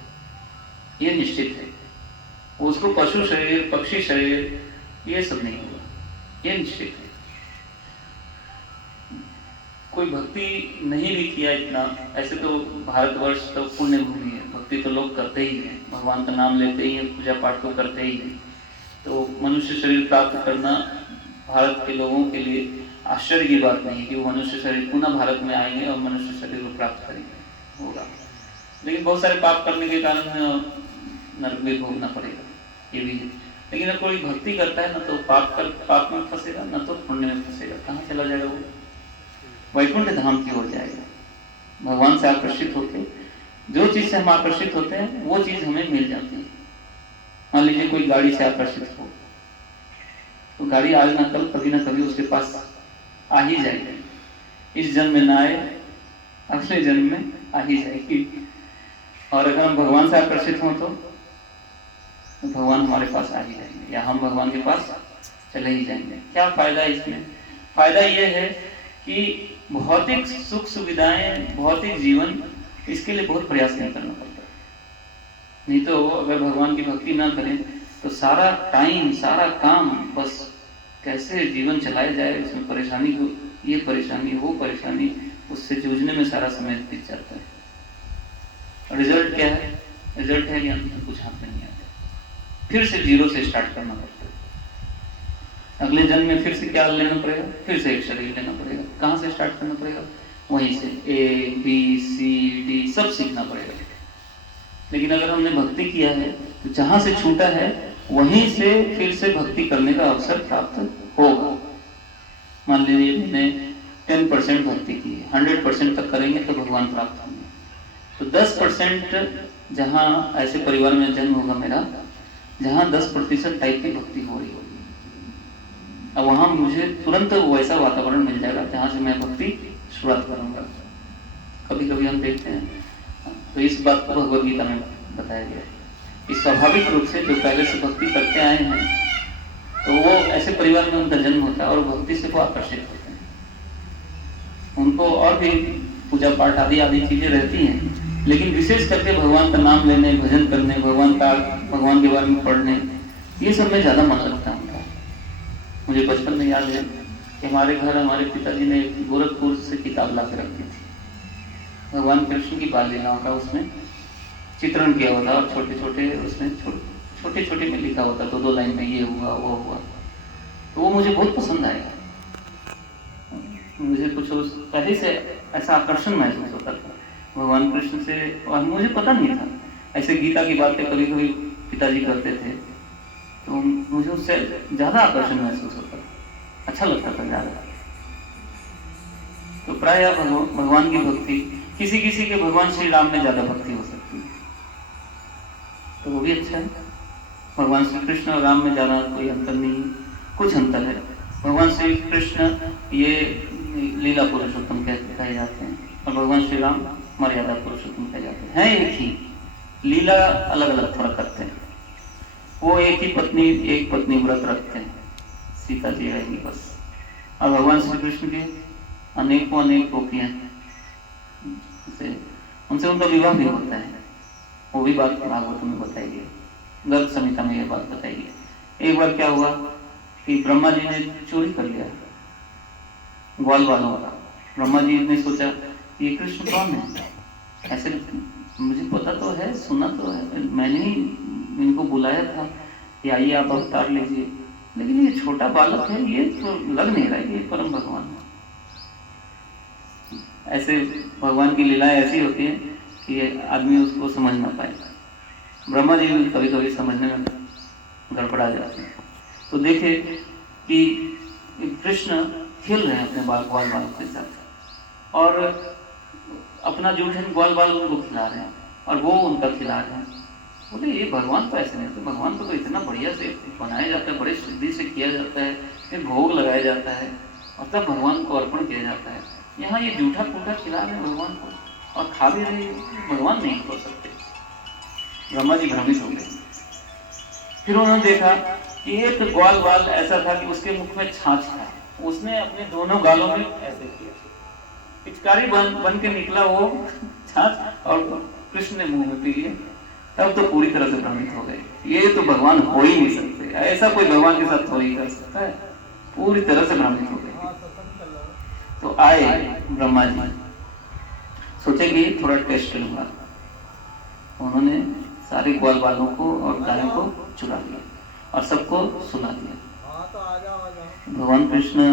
ये निश्चित है। उसको पशु शरीर, पक्षी शरीर ये सब नहीं होगा, ये निश्चित है। कोई भक्ति नहीं भी किया इतना, ऐसे तो भारतवर्ष तो पुण्य भूमि है, भक्ति तो लोग करते ही हैं, भगवान का नाम लेते ही हैं, पूजा पाठ तो करते ही हैं। तो मनुष्य शरीर प्राप्त करना भारत के लोगों के लिए आश्चर्य की बात नहीं कि वो मनुष्य शरीर पुनः भारत में आएंगे और मनुष्य शरीर को प्राप्त करेंगे, होगा। लेकिन बहुत सारे पाप करने के कारण नरक भी भोगना पड़ेगा, ये भी है। लेकिन अगर कोई भक्ति करता है ना तो पाप में फंसेगा, ना तो पुण्य में फंसेगा। कहाँ चला जाएगा वो? वैकुंठ धाम की ओर जाएगा। भगवान से आकर्षित होते, जो चीज से हम आकर्षित होते हैं वो चीज हमें मिल जाती है। मान लीजिए कोई गाड़ी से आकर्षित हो, तो गाड़ी आज ना कल कभी ना कभी उसके पास आ ही जाएगी। इस जन्म में ना आए, अगले जन्म में आ ही जाएगी। और अगर हम भगवान से आकर्षित हों तो भगवान हमारे पास आ ही जाएंगे, या हम भगवान के पास चले ही जाएंगे। क्या फायदा है इसमें? फायदा यह है कि भौतिक सुख सुविधाएं, भौतिक जीवन, इसके लिए बहुत प्रयास नहीं करना पड़ता। नहीं तो अगर भगवान की भक्ति ना करें तो सारा टाइम, सारा काम, बस कैसे जीवन चलाया जाए, उसमें परेशानी को, ये परेशानी वो परेशानी, उससे जूझने में सारा समय बीत जाता है। रिजल्ट क्या है? रिजल्ट है कि हमको कुछ हाथ नहीं आता, फिर से जीरो से स्टार्ट करना पड़ता है। अगले जन्म में फिर से क्या लेना पड़ेगा? फिर से एक शरीर लेना पड़ेगा। कहाँ से स्टार्ट करना पड़ेगा? वहीं से ABCD सब सीखना पड़ेगा। लेकिन अगर हमने भक्ति किया है तो जहां से छूटा है वहीं से फिर से भक्ति करने का अवसर प्राप्त होगा। मान लीजिए मैंने 10% भक्ति की है, 100% तक करेंगे तो भगवान प्राप्त होंगे। तो 10% जहाँ ऐसे परिवार में जन्म होगा मेरा, जहाँ 10% टाइप की भक्ति हो रही होगी, अब वहां मुझे तुरंत वैसा वातावरण मिल जाएगा जहां से मैं भक्ति शुरुआत करूंगा। कभी कभी हम देखते हैं, तो इस बात को भगवद गीता में बताया गया है कि स्वाभाविक रूप से जो पहले से भक्ति करते आए हैं, तो वो ऐसे परिवार में उनका जन्म होता है और भक्ति से वो आकर्षित होते हैं। उनको और भी पूजा पाठ आदि आदि चीजें रहती हैं, लेकिन विशेष करके भगवान का नाम लेने, भजन करने, भगवान के बारे में पढ़ने, ये सब में ज्यादा मन लगता है उनका। मुझे बचपन में याद है कि हमारे घर हमारे पिताजी ने गोरखपुर से किताब ला के रखी थी, भगवान कृष्ण की बाल लीलाओं का उसमें चित्रण किया होता और छोटे छोटे उसमें छोटे छोटे में लिखा होता, 2-2 लाइन में ये हुआ वो हुआ। तो वो मुझे बहुत पसंद आया। मुझे कुछ पहले से ऐसा आकर्षण महसूस होता था भगवान कृष्ण से, और मुझे पता नहीं था। ऐसे गीता की बातें कभी कभी पिताजी करते थे तो मुझे उससे ज्यादा आकर्षण महसूस होता था, अच्छा लगता था ज्यादा। तो प्राय भगवान की भक्ति, किसी किसी के भगवान श्री राम में ज्यादा भक्ति हो सकती है, तो वो भी अच्छा है। भगवान श्री कृष्ण और राम में ज्यादा कोई अंतर नहीं है, कुछ अंतर है। भगवान श्री कृष्ण ये लीला पुरुषोत्तम कहे जाते हैं और भगवान श्री राम मर्यादा पुरुषोत्तम कहे जाते हैं। एक ही लीला, अलग अलग थोड़ा करते हैं। वो एक पत्नी व्रत रखते हैं, सीता जी रहेंगी बस। और भगवान श्री कृष्ण के अनेक गोपियां, उनसे उनका विवाह भी होता है। वो भी बात भागवत में बताई गई, गर्ग संहिता में यह बात बताई गई। एक बार क्या हुआ कि ब्रह्मा जी ने चोरी कर लिया ग्वाल वालों का। ब्रह्मा जी ने सोचा ये कृष्ण कौन है, ऐसे मुझे पता तो है, सुना तो है, मैंने ही इनको बुलाया था कि आइए आप अवतार लीजिए, लेकिन ये छोटा बालक है, ये तो लग नहीं रहा है ये परम भगवान है। ऐसे भगवान की लीलाएं ऐसी होती है कि आदमी उसको समझ ना पाए। ब्रह्मा जी भी कभी कभी समझने में गड़बड़ा जाते हैं। तो देखे कि कृष्ण खेल रहे हैं अपने ग्वाल बालों के साथ और अपना जूठन ग्वाल बाल उनको खिला रहे हैं और वो उनका खिला रहे हैं। बोले ये भगवान तो ऐसे नहीं होते, भगवान को तो इतना बढ़िया से बनाया जाता है, बड़े शुद्धि से किया जाता है, फिर भोग लगाया जाता है और तब भगवान को अर्पण किया जाता है। यहाँ ये जूठा फूटा खिला रहे हैं भगवान को और खा भी रहे हैं, भगवान नहीं हो सकते। ब्रह्मा जी भ्रमित हो गए। फिर उन्होंने देखा कि एक ग्वाल बाल ऐसा था कि उसके मुख में छाछ था, उसने अपने दोनों गालों में ऐसे किया, पिचकारी बन के निकला वो छाछ और कृष्ण ने मुंह में पी लिया। तब तो पूरी तरह से भ्रमित हो गए, ये तो भगवान हो ही नहीं सकते, ऐसा कोई भगवान के साथ थोड़ी कर सकता है। पूरी तरह से भ्रमित हो गए। तो आए ब्रह्मा जी, सोचे कि थोड़ा टेस्ट लूंगा। उन्होंने सारे ग्वाल बालों को और गायों को चुरा लिया और सबको सुला दिया। भगवान कृष्ण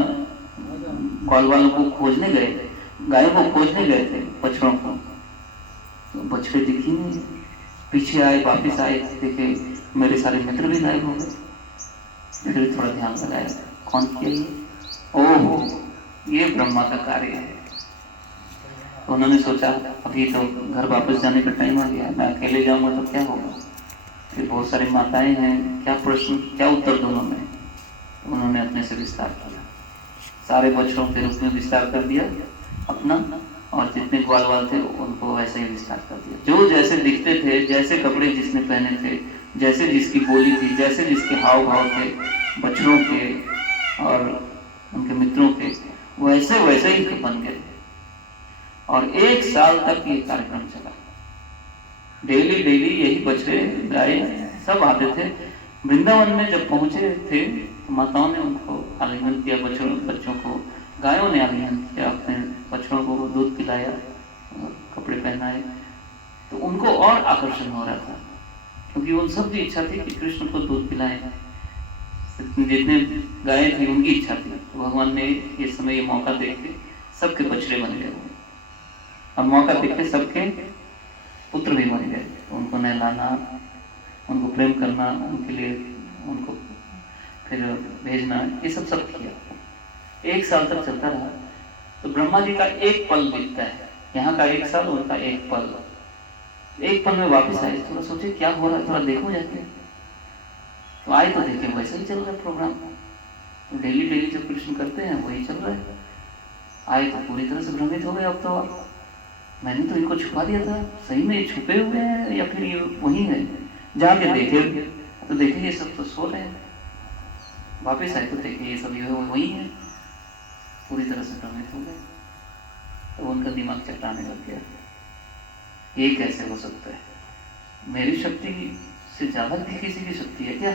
ग्वाल वालों को खोजने गए थे, गायों को खोजने गए थे, बछड़ों को, तो बछड़े दिखी नहीं। पीछे आए, वापिस आए, देखे मेरे सारे मित्र भी गायब हो गए। फिर थोड़ा ध्यान लगाया, कौन किया ये? ओहो, ये ब्रह्मा का कार्य है। तो उन्होंने सोचा अभी तो घर वापस जाने का टाइम आ गया, मैं अकेले जाऊंगा तो क्या होगा, फिर बहुत सारी माताएं हैं, क्या प्रश्न, क्या उत्तर दूं मैं? उन्होंने अपने से विस्तार किया, सारे बच्चों के रूप में विस्तार कर दिया अपना, और जितने ग्वाल वाल थे उनको वैसे ही विस्तार कर दिया। जो जैसे दिखते थे, जैसे कपड़े जिसने पहने थे, जैसे जिसकी बोली थी, जैसे जिसके हाव भाव थे बच्चों के और उनके मित्रों के, वैसे वैसे ही बन गए। और 1 साल तक ये कार्यक्रम चला। डेली डेली यही बछड़े गाय सब आते थे। वृंदावन में जब पहुंचे थे, माताओं ने उनको आलिंगन किया, बच्चों को, गायों ने आलिंगन किया, अपने बच्चों को दूध पिलाया, कपड़े पहनाए। तो उनको और आकर्षण हो रहा था, क्योंकि उन सब की इच्छा थी कि कृष्ण को दूध पिलाएं। जितने गायें थी उनकी इच्छा थी। तो भगवान ने ये समय, ये मौका देख के सबके बछड़े बन गए, और मौका देख के सबके पुत्र भी बन गए। तो उनको नहलाना, उनको प्रेम करना, उनके लिए उनको फिर भेजना, ये सब किया। 1 साल तक चलता रहा। तो ब्रह्मा जी का एक पल बीतता है, यहाँ का 1 साल, उनका एक पल। एक पल में वापस आए, थोड़ा सोचे क्या हो रहा है, थोड़ा देखो जाके। तो आए तो देखे वैसे ही चल रहा है प्रोग्राम, तो डेली डेली जो कृष्ण करते हैं वही चल रहा है। आए तो पूरी तरह से भ्रमित हो गए। अब तो मैंने तो इनको छुपा दिया था, सही में ये छुपे हुए हैं या फिर ये वही है? जाके देखे तो देखे ये सब तो सो रहे हैं। वापस आए तो देखे ये सब जो है वही है। पूरी तरह से भ्रमित हो गए। तो उनका दिमाग चकराने लग गया, ये कैसे हो सकता है? मेरी शक्ति से ज्यादा किसी की शक्ति है क्या?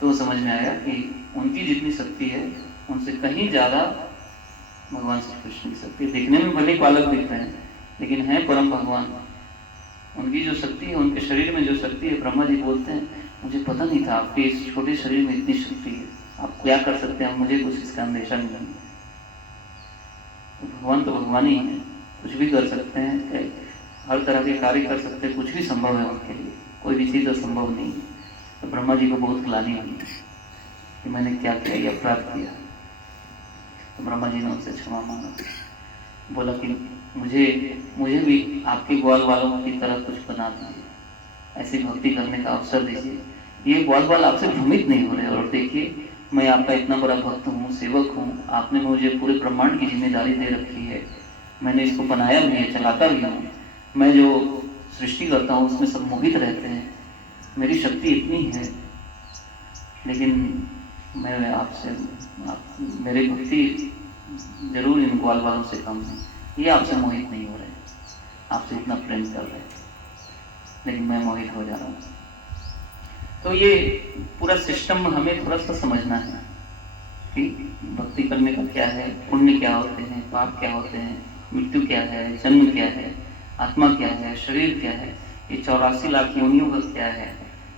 तो समझ में आया कि उनकी जितनी शक्ति है उनसे कहीं ज्यादा भगवान श्री कृष्ण की शक्ति। दिखने में भले बालक दिख रहे हैं, लेकिन है परम भगवान। उनकी जो शक्ति है, उनके शरीर में जो शक्ति है, ब्रह्मा जी बोलते हैं मुझे पता नहीं था आपके इस छोटे शरीर में इतनी शक्ति है, आप क्या कर सकते हैं, मुझे कुछ इसका अंदेशा नहीं। तो भगवान तो भगवान ही है, कुछ भी कर सकते हैं, हर तरह के कार्य कर सकते हैं, कुछ भी संभव है उनके लिए, कोई भी चीज़ असंभव नहीं है। तो ब्रह्मा जी को बहुत ग्लानि हुई कि मैंने क्या किया, ये अपराध किया। तो ब्रह्मा जी ने उनसे क्षमा मांगा, बोला कि मुझे भी आपके ग्वाल वालों की तरह कुछ बना दीजिए, ऐसी भक्ति करने का अवसर दीजिए। ये ग्वाल वाल आपसे भ्रमित नहीं हो रहे, और देखिए मैं आपका इतना बड़ा भक्त हूँ, सेवक हूँ, आपने मुझे पूरे ब्रह्मांड की जिम्मेदारी दे रखी है, मैंने इसको बनाया भी है, चलाता भी हूँ, मैं जो सृष्टि करता हूँ उसमें सब मोहित रहते हैं, मेरी शक्ति इतनी है, लेकिन मैं आपसे मेरी भक्ति जरूर इन ग्वाल वालों से कम है, ये आपसे मोहित नहीं हो रहे, आपसे इतना प्रेम कर रहे हैं, लेकिन मैं मोहित हो जा रहा हूँ। तो ये पूरा सिस्टम हमें थोड़ा सा समझना है कि भक्ति करने का क्या है, पुण्य क्या होते हैं, पाप क्या होते हैं, मृत्यु क्या है, जन्म क्या है, आत्मा क्या है, शरीर क्या है, ये 84 लाख योनियों का क्या है।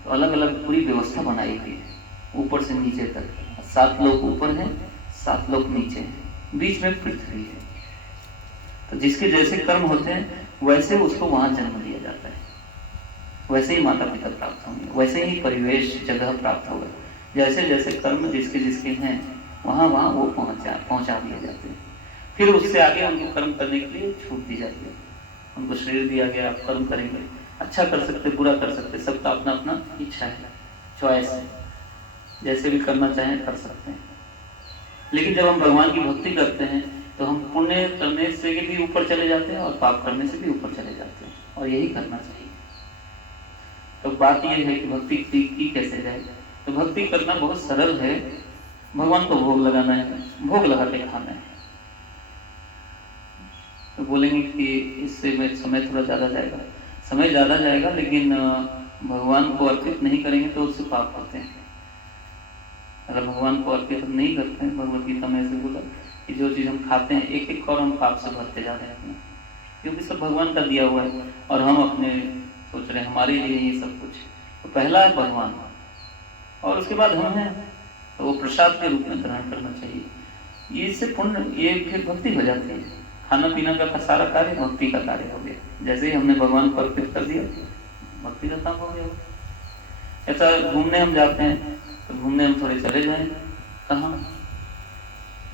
तो अलग अलग पूरी व्यवस्था बनाई हुई है, ऊपर से नीचे तक। 7 लोग ऊपर हैं, 7 लोग नीचे हैं, बीच में पृथ्वी है। तो जिसके जैसे कर्म होते हैं वैसे उसको वहां जन्म दिया जाता है, वैसे ही माता पिता प्राप्त होंगे, वैसे ही परिवेश जगह प्राप्त होगा। जैसे जैसे कर्म जिसके जिसके हैं वहां वहां वो पहुंचा दिए जाते हैं। फिर उससे आगे उनको कर्म करने के लिए छूट दी जाती है। उनको शरीर दिया गया, आप कर्म करेंगे, अच्छा कर सकते, बुरा कर सकते, सबका अपना अपना इच्छा है, चॉइस है, जैसे भी करना चाहें कर सकते हैं। लेकिन जब हम भगवान की भक्ति करते हैं तो हम पुण्य करने से भी ऊपर चले जाते हैं और पाप करने से भी ऊपर चले जाते हैं, और यही करना चाहिए। तो बात यह है कि भक्ति की कैसे जाए। तो भक्ति करना बहुत सरल है, भगवान को भोग लगाना है, भोग लगा के खाना है। तो बोलेंगे कि इससे में समय थोड़ा ज़्यादा जाएगा, समय ज़्यादा जाएगा, लेकिन भगवान को अर्पित नहीं करेंगे तो उससे पाप होते हैं। अगर भगवान को अर्पित नहीं करते हैं, भगवद गीता में ऐसे बोला कि जो चीज़ हम खाते हैं एक एक और हम पाप से भरते जा रहे हैं अपने, क्योंकि सब भगवान का दिया हुआ है, और हम अपने सोच रहे हैं हमारे लिए ये सब कुछ। तो पहला है भगवान, और उसके बाद हम हैं, तो वो प्रसाद के रूप में ग्रहण करना चाहिए। ये इससे पुण्य, ये फिर भक्ति हो जाती है। खाना पीना का सारा कार्य भक्ति का कार्य हो गया। जैसे ही हमने भगवान को अर्पित कर दिया, भक्ति का काम हो गया। ऐसा घूमने हम जाते हैं तो घूमने हम थोड़े चले जाएं, कहाँ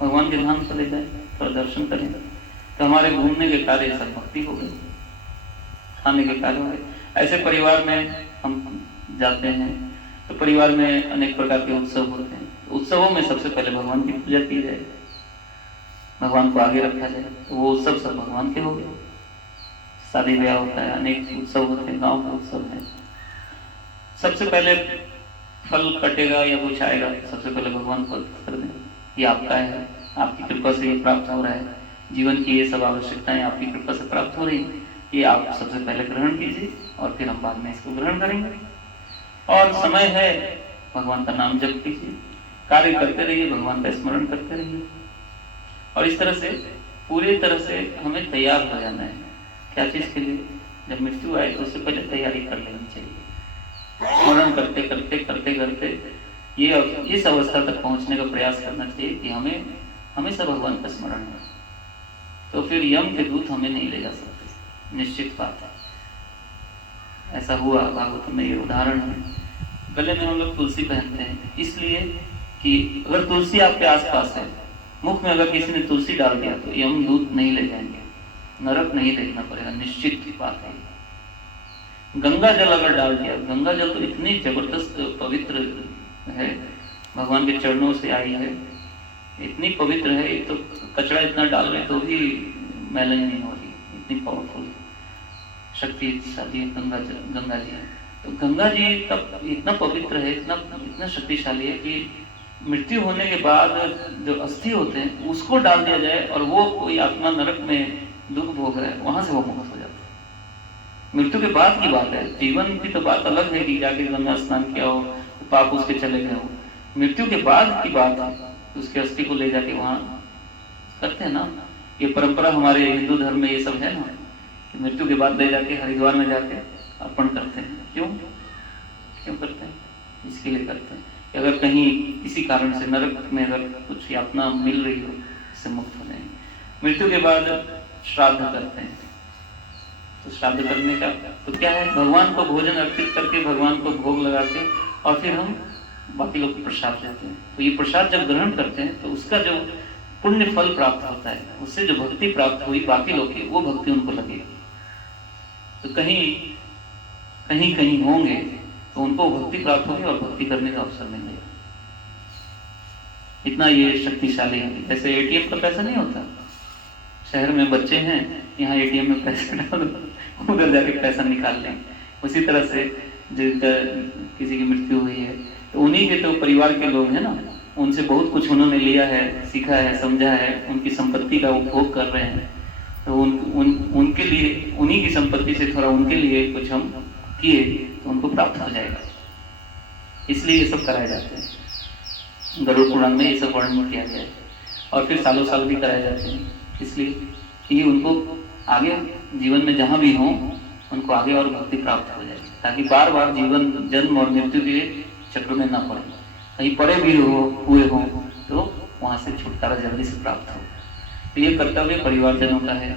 भगवान के धाम चले जाएं, थोड़ा दर्शन करें, तो हमारे घूमने के कार्य सब भक्ति हो गई, खाने के कार्य हो गए। ऐसे परिवार में हम जाते हैं तो परिवार में अनेक प्रकार के उत्सव होते हैं। उत्सवों में सबसे पहले भगवान की पूजा की जाए, भगवान को आगे रखा जाए, तो वो उत्सव सब भगवान के हो गए। शादी ब्याह होता है, अनेक उत्सव होते हैं, गांव के उत्सव है। सबसे पहले फल कटेगा या कुछ आएगा, सबसे पहले भगवान को अर्पित कर दें, ये आपका है, आपकी कृपा से ये प्राप्त हो रहा है, जीवन की ये सब आवश्यकताएं आपकी कृपा से प्राप्त हो रही है, ये आप सबसे पहले ग्रहण कीजिए और फिर हम बाद में इसको ग्रहण करेंगे। और समय है, भगवान का नाम जप कीजिए, कार्य करते रहिए, भगवान का स्मरण करते रहिए। और इस तरह से पूरी तरह से हमें तैयार हो जाना है। क्या चीज के लिए? जब मृत्यु आए तो उससे पहले तैयारी कर लेनी चाहिए। स्मरण करते करते करते करते ये इस अवस्था तक पहुंचने का प्रयास करना चाहिए कि हमें हमेशा भगवान का स्मरण है, तो फिर यम के दूत हमें नहीं ले जा सकते, निश्चित बात है। ऐसा हुआ भागवत में, ये उदाहरण है। गले में हम लोग तुलसी पहनते हैं इसलिए कि अगर तुलसी आपके आसपास है, मुख में अगर किसी ने तुलसी डाल दिया तो यम दूत नहीं ले जाएंगे, नरक नहीं देखना पड़ेगा, निश्चित बात है। गंगा जल अगर डाल दिया, गंगा जल तो इतनी जबरदस्त पवित्र है, भगवान के चरणों से आई है, इतनी पवित्र है, तो कचरा इतना डाल रहे तो भी मैलन नहीं हो रही, इतनी पावरफुल शक्तिशाली गंगा जी है। तो गंगा जी तब इतना पवित्र है, इतना शक्तिशाली है कि मृत्यु होने के बाद जो अस्थि होते हैं उसको डाल दिया जाए और वो कोई आत्मा नरक में दुख भोग रहा है, वहां से वो मुक्त हो जाता है। मृत्यु के बाद की बात है, जीवन की तो बात अलग है कि जाके गंगा स्नान किया हो, पाप उसके चले गए हो। मृत्यु के बाद की बात है, उसके अस्थि को ले जाके वहां करते हैं ना। ये परंपरा हमारे हिंदू धर्म में ये सब है ना, कि मृत्यु के बाद ले जाके हरिद्वार में जाके अर्पण करते हैं। क्यों करते हैं? इसके लिए करते हैं कि अगर कहीं किसी कारण से नरक में अगर कुछ यातना मिल रही हो, इससे मुक्त हो जाएंगे। मृत्यु के बाद श्राद्ध करते हैं, तो श्राद्ध करने का तो क्या है, भगवान को भोजन अर्पित करके, भगवान को भोग लगा के और फिर हम बाकी लोग को प्रसाद देते हैं। तो ये प्रसाद जब ग्रहण करते हैं तो उसका जो पुण्य फल प्राप्त होता है, उससे जो भक्ति प्राप्त हुई बाकी लोग की, वो भक्ति उनको लगेगी। तो कहीं कहीं होंगे तो उनको भक्ति प्राप्त होगी और भक्ति करने का अवसर मिलेगा। इतना ये शक्तिशाली है। जैसे एटीएम का पैसा नहीं होता, शहर में बच्चे हैं, यहाँ एटीएम में पैसे डालो, उधर जाके पैसा निकाल लें। उसी तरह से जिनका किसी की मृत्यु हुई है तो उन्हीं के तो परिवार के लोग हैं ना, उनसे बहुत कुछ उन्होंने लिया है, सीखा है, समझा है, उनकी संपत्ति का उपभोग कर रहे हैं। तो उनके लिए, उन्हीं की संपत्ति से थोड़ा उनके लिए कुछ हम किए तो उनको प्राप्त हो जाएगा। इसलिए ये सब कराए जाते हैं। गरुड़ पुराण में ये सब वर्णन किया गया है। और फिर सालों साल भी कराए जाते हैं, इसलिए कि उनको आगे जीवन में जहाँ भी हो, उनको आगे और भक्ति प्राप्त हो जाए, ताकि बार बार जीवन, जन्म और मृत्यु के चक्र में ना पड़े। कहीं पड़े भी हुए हों तो वहां से छुटकारा जल्दी से प्राप्त हो। तो ये कर्तव्य परिवारजनों का है।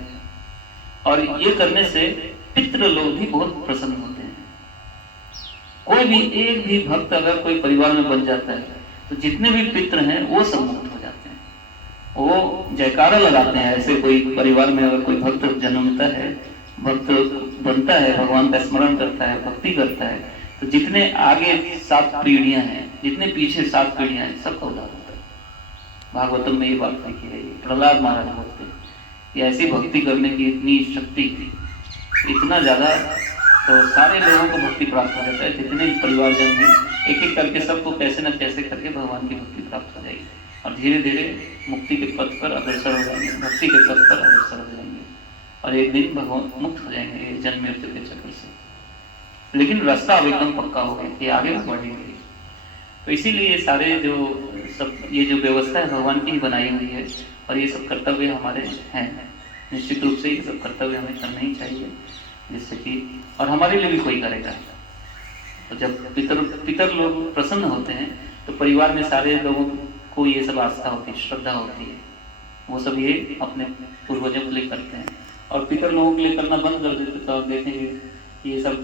और ये करने से पितृ लोग भी बहुत प्रसन्न होते हैं। कोई भी एक भी भक्त अगर कोई परिवार में बन जाता है तो जितने भी पितृ हैं वो सब मुक्त हो जाते हैं। वो जयकारा लगाते हैं। ऐसे कोई परिवार में अगर कोई भक्त जन्मता है, भक्त बनता है, भगवान का स्मरण करता है, भक्ति करता है, तो जितने आगे 7 पीढ़ियां हैं, जितने पीछे 7 पीढ़ियां हैं, सबका उद्धार होता है। भागवतम में ये बात लिखी है। प्रहलाद महाराज बोलते हैं कि ऐसी भक्ति करने की इतनी शक्ति थी, इतना ज्यादा, तो सारे लोगों को भक्ति प्राप्त हो जाता है। जितने परिवारजन हैं, एक एक करके सबको कैसे न कैसे करके भगवान की भक्ति प्राप्त हो जाएगी और धीरे धीरे मुक्ति के पथ पर अग्रसर हो जाएंगे, भक्ति के पथ पर अग्रसर हो जाएंगे और एक दिन भगवान मुक्त हो जाएंगे जन्म मृत्यु के चक्र से। लेकिन रास्ता अब एकदम पक्का हो गया कि आगे बढ़ेंगे। तो इसीलिए ये सारे जो सब, ये जो व्यवस्था है भगवान की ही बनाई हुई है और ये सब कर्तव्य हमारे हैं। निश्चित रूप से ये सब कर्तव्य हमें करना ही चाहिए, जिससे कि, और हमारे लिए भी कोई करेगा। तो जब पितर लोग प्रसन्न होते हैं तो परिवार में सारे लोगों को ये सब आस्था होती है, श्रद्धा होती है, वो सब ये अपने पूर्वजों के लिए करते हैं। और पितर लोगों के लिए करना बंद कर देते तो आप देखेंगे ये सब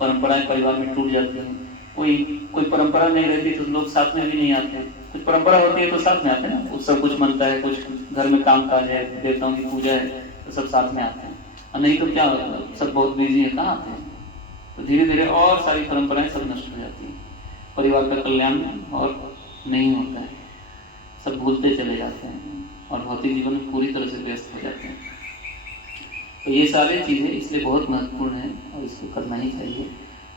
परंपराएं परिवार में टूट जाती हैं। कोई परंपरा नहीं रहती तो लोग साथ में भी नहीं आते हैं। कुछ परंपरा होती है तो साथ में आते हैं ना, उत्सव कुछ मनता है, कुछ घर में काम काज है, देवताओं की पूजा है, तो सब साथ में आते हैं। और नहीं तो क्या, सब बहुत बिजी है, कहाँ आते हैं। तो धीरे धीरे और सारी परंपराएं सब नष्ट हो जाती हैं, परिवार का कल्याण और नहीं होता है, सब भूलते चले जाते हैं और भौतिक जीवन में पूरी तरह से व्यस्त हो जाते हैं। तो ये सारी चीज़ें इसलिए बहुत महत्वपूर्ण है और इसको करना ही चाहिए।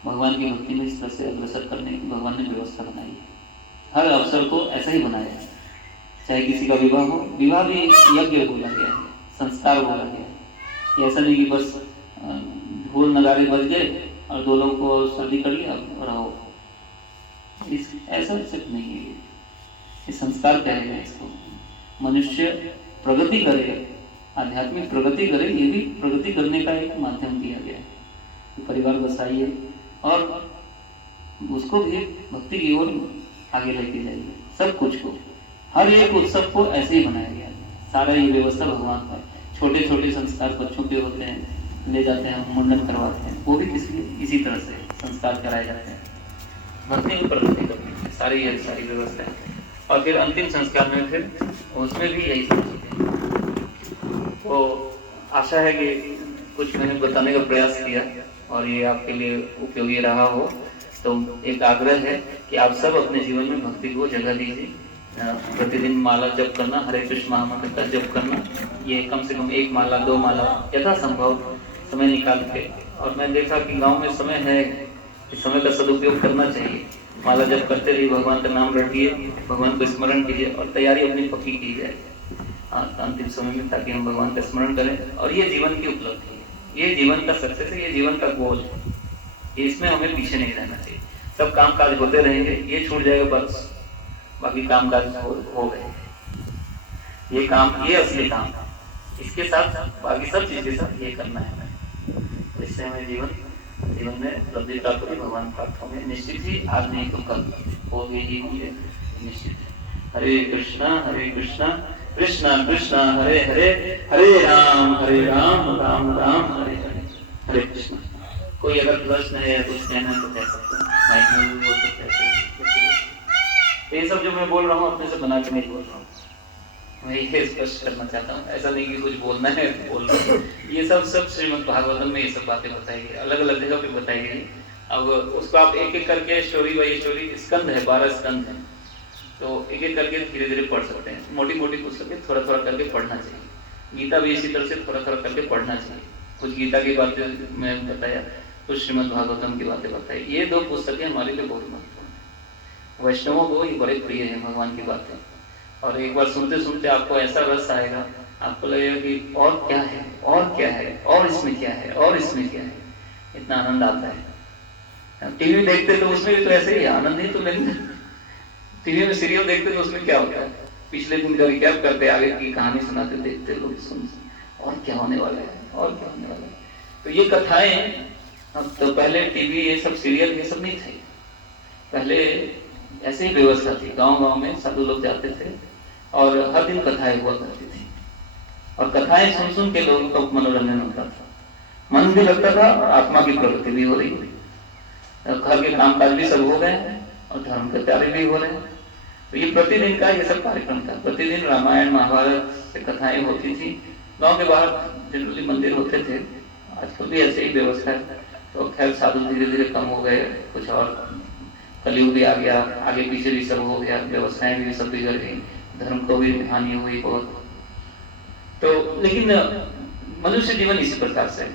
भगवान की भक्ति में इस तरह से अग्रसर करने की भगवान ने व्यवस्था बनाई है। हर अवसर को ऐसा ही बनाया है, चाहे किसी का विवाह हो, विवाह भी यज्ञ बोला गया है, संस्कार बोला गया है। ऐसा नहीं कि बस ढोल नगाड़े बज गए और दो लोगों को शादी कर लिया और रहो, ऐसा सिर्फ नहीं है। ये संस्कार कहेंगे इसको। मनुष्य प्रगति करे, आध्यात्मिक प्रगति करे, ये भी प्रगति करने का एक माध्यम दिया गया है। परिवार बसाइए और उसको भी भक्ति की ओर आगे लेके जाइए। सब कुछ को, हर एक उत्सव को ऐसे ही बनाया गया है। सारा ये व्यवस्था भगवान का। छोटे छोटे संस्कार बच्चों के होते हैं, ले जाते हैं, मुंडन करवाते हैं, वो भी इसी तरह से संस्कार कराए जाते हैं। भक्ति में प्रगति करनी है, सारी व्यवस्था है। और फिर अंतिम संस्कार में फिर उसमें भी यही सब चीजें। तो आशा है कि कुछ मैंने बताने का प्रयास किया और ये आपके लिए उपयोगी रहा हो। तो एक आग्रह है कि आप सब अपने जीवन में भक्ति को जगह दीजिए। प्रतिदिन माला जप करना, हरे कृष्ण महामंत्र का जप करना, ये कम से कम 1 माला 2 माला यथासंभव समय निकाल के। और मैं देखा कि गांव में समय है, इस समय का सदुपयोग करना चाहिए। माला जप करते रहिए, भगवान का नाम रटिए, भगवान को स्मरण कीजिए और तैयारी अपनी पक्की की जाए अंतिम समय में, ताकि हम भगवान का स्मरण करें। और ये जीवन की उपलब्धि है, ये जीवन का सक्सेस है, ये जीवन का गोल है। इसमें हमें पीछे नहीं रहना चाहिए। सब काम काज होते रहेंगे, ये छूट जाएगा बस, बाकी काम काज हो गए। ये काम, ये असली काम, इसके साथ बाकी सब चीजें सब ये करना है हमें। इससे हमें जीवन में उपलब्धि प्राप्त होगी, भगवान प्राप्त होंगे निश्चित ही। आज नहीं तो कल होंगे ही होंगे निश्चित। हरे कृष्णा कृष्णा कृष्णा हरे हरे, हरे राम राम राम हरे हरे। हरे कृष्णा। कोई अगर प्रश्न है या कुछ कहना है तो कह सकते हैं, माइक में भी बोल सकते हैं। ये सब जो मैं बोल रहा हूँ अपने से बना के नहीं बोल रहा हूँ, मैं ये स्पष्ट करना चाहता हूँ। ऐसा नहीं कि कुछ बोलना है बोल रहा हूँ। ये सब श्रीमद् भागवतम में ये सब बातें बताई गई, अलग अलग जगह पे बताई गई। अब उसको आप एक एक करके स्टोरी बाई स्टोरी, स्कंद है 12 स्कंद है, तो एक एक करके धीरे धीरे पढ़ सकते हैं। मोटी मोटी पुस्तकें थोड़ा थोड़ा करके पढ़ना चाहिए। गीता भी इसी तरह से थोड़ा थोड़ा करके पढ़ना चाहिए। कुछ गीता की बातें मैं बताया, कुछ श्रीमद् भागवतम की बातें बताई। ये 2 पुस्तकें हमारे लिए बहुत महत्वपूर्ण है। वैष्णवों को ये बड़े प्रिय है भगवान की बातें, और एक बार सुनते सुनते आपको ऐसा रस आएगा, आपको लगेगा कि और क्या है, और क्या है, और इसमें क्या है, और इसमें क्या है, इतना आनंद आता है। टीवी देखते तो उसमें भी तो ऐसे ही आनंद ही तो नहीं। टीवी में सीरियल देखते तो उसमें क्या होता है, पिछले दिन का रिकैप करते, आगे की कहानी सुनाते, देखते लोग, सुन और क्या होने वाला है, और क्या होने वाला है। तो ये कथाएं, तो पहले टीवी ये सब सीरियल ये सब नहीं थे, पहले ऐसे ही व्यवस्था थी। गांव में साधु लोग जाते थे और हर दिन कथाएं हुआ करती थी, और कथाएं सुन सुन के लोगों का मनोरंजन होता था, मन भी लगता था और आत्मा की प्रगति भी हो रही थी। घर के कामकाज भी सब हो गए और धर्म के कार्य भी हो रहे हैं। तो ये प्रतिदिन का ये सब कार्यक्रम था। प्रतिदिन रामायण महाभारत से कथाएं होती थी। गांव के बाहर जनरली मंदिर होते थे, आजकल भी ऐसे ही व्यवस्था है। तो खैर साधु धीरे धीरे कम हो गए, कुछ और कलयुग भी आ गया, आगे पीछे भी सब हो गया, व्यवस्थाएं भी सब बिगड़ गई, धर्म को भी हानि हुई बहुत। तो लेकिन मनुष्य जीवन इसी प्रकार से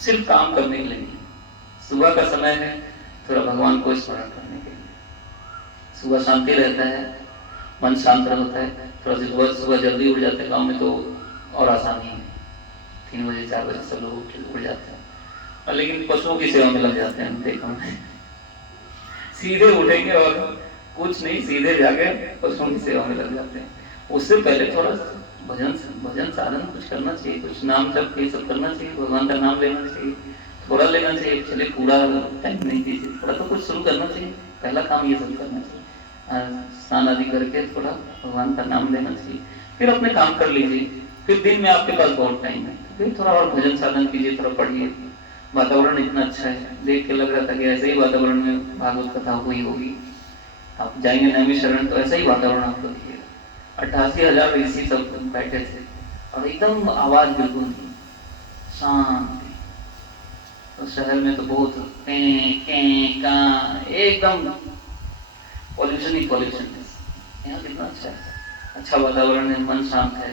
सिर्फ काम करने के लिए, सुबह का समय है थोड़ा भगवान को स्मरण करने के लिए, सुबह शांति रहता है, मन शांत होता है। थोड़ा सुबह जल्दी उठ जाते हैं गाँव में तो और आसानी है, 3 बजे 4 बजे सब लोग उठ जाते हैं। और लेकिन पशुओं की सेवा में लग जाते हैं, देखो सीधे उठेंगे और कुछ नहीं, सीधे जाके पशुओं की सेवा में लग जाते हैं। उससे पहले थोड़ा भजन साधन कुछ करना चाहिए, कुछ नाम जप ये सब करना चाहिए, भगवान का नाम लेना चाहिए, थोड़ा लेना चाहिए। चले पूरा टाइम नहीं दीजिए, थोड़ा तो कुछ शुरू करना चाहिए, पहला काम ये सब करना चाहिए। स्नान आदि करके थोड़ा भगवान का नाम लेना चाहिए, फिर अपने काम कर लीजिए। फिर दिन में आपके पास बहुत टाइम है, फिर थोड़ा और भजन साधन कीजिए, थोड़ा पढ़िए। वातावरण इतना अच्छा है, देख के लग रहा था कि ऐसे ही वातावरण में भागवत कथा हुई होगी। आप जाएंगे नैमी शरण तो ऐसा ही वातावरण आपको दिखेगा। 88,000 ऋषि सब बैठे थे और एकदम आवाज बिल्कुल नहीं, शांति। तो शहर में तो बहुत एकदम पॉल्यूशन ही पॉल्यूशन है। यहाँ कितना अच्छा है, अच्छा वातावरण है, मन शांत है,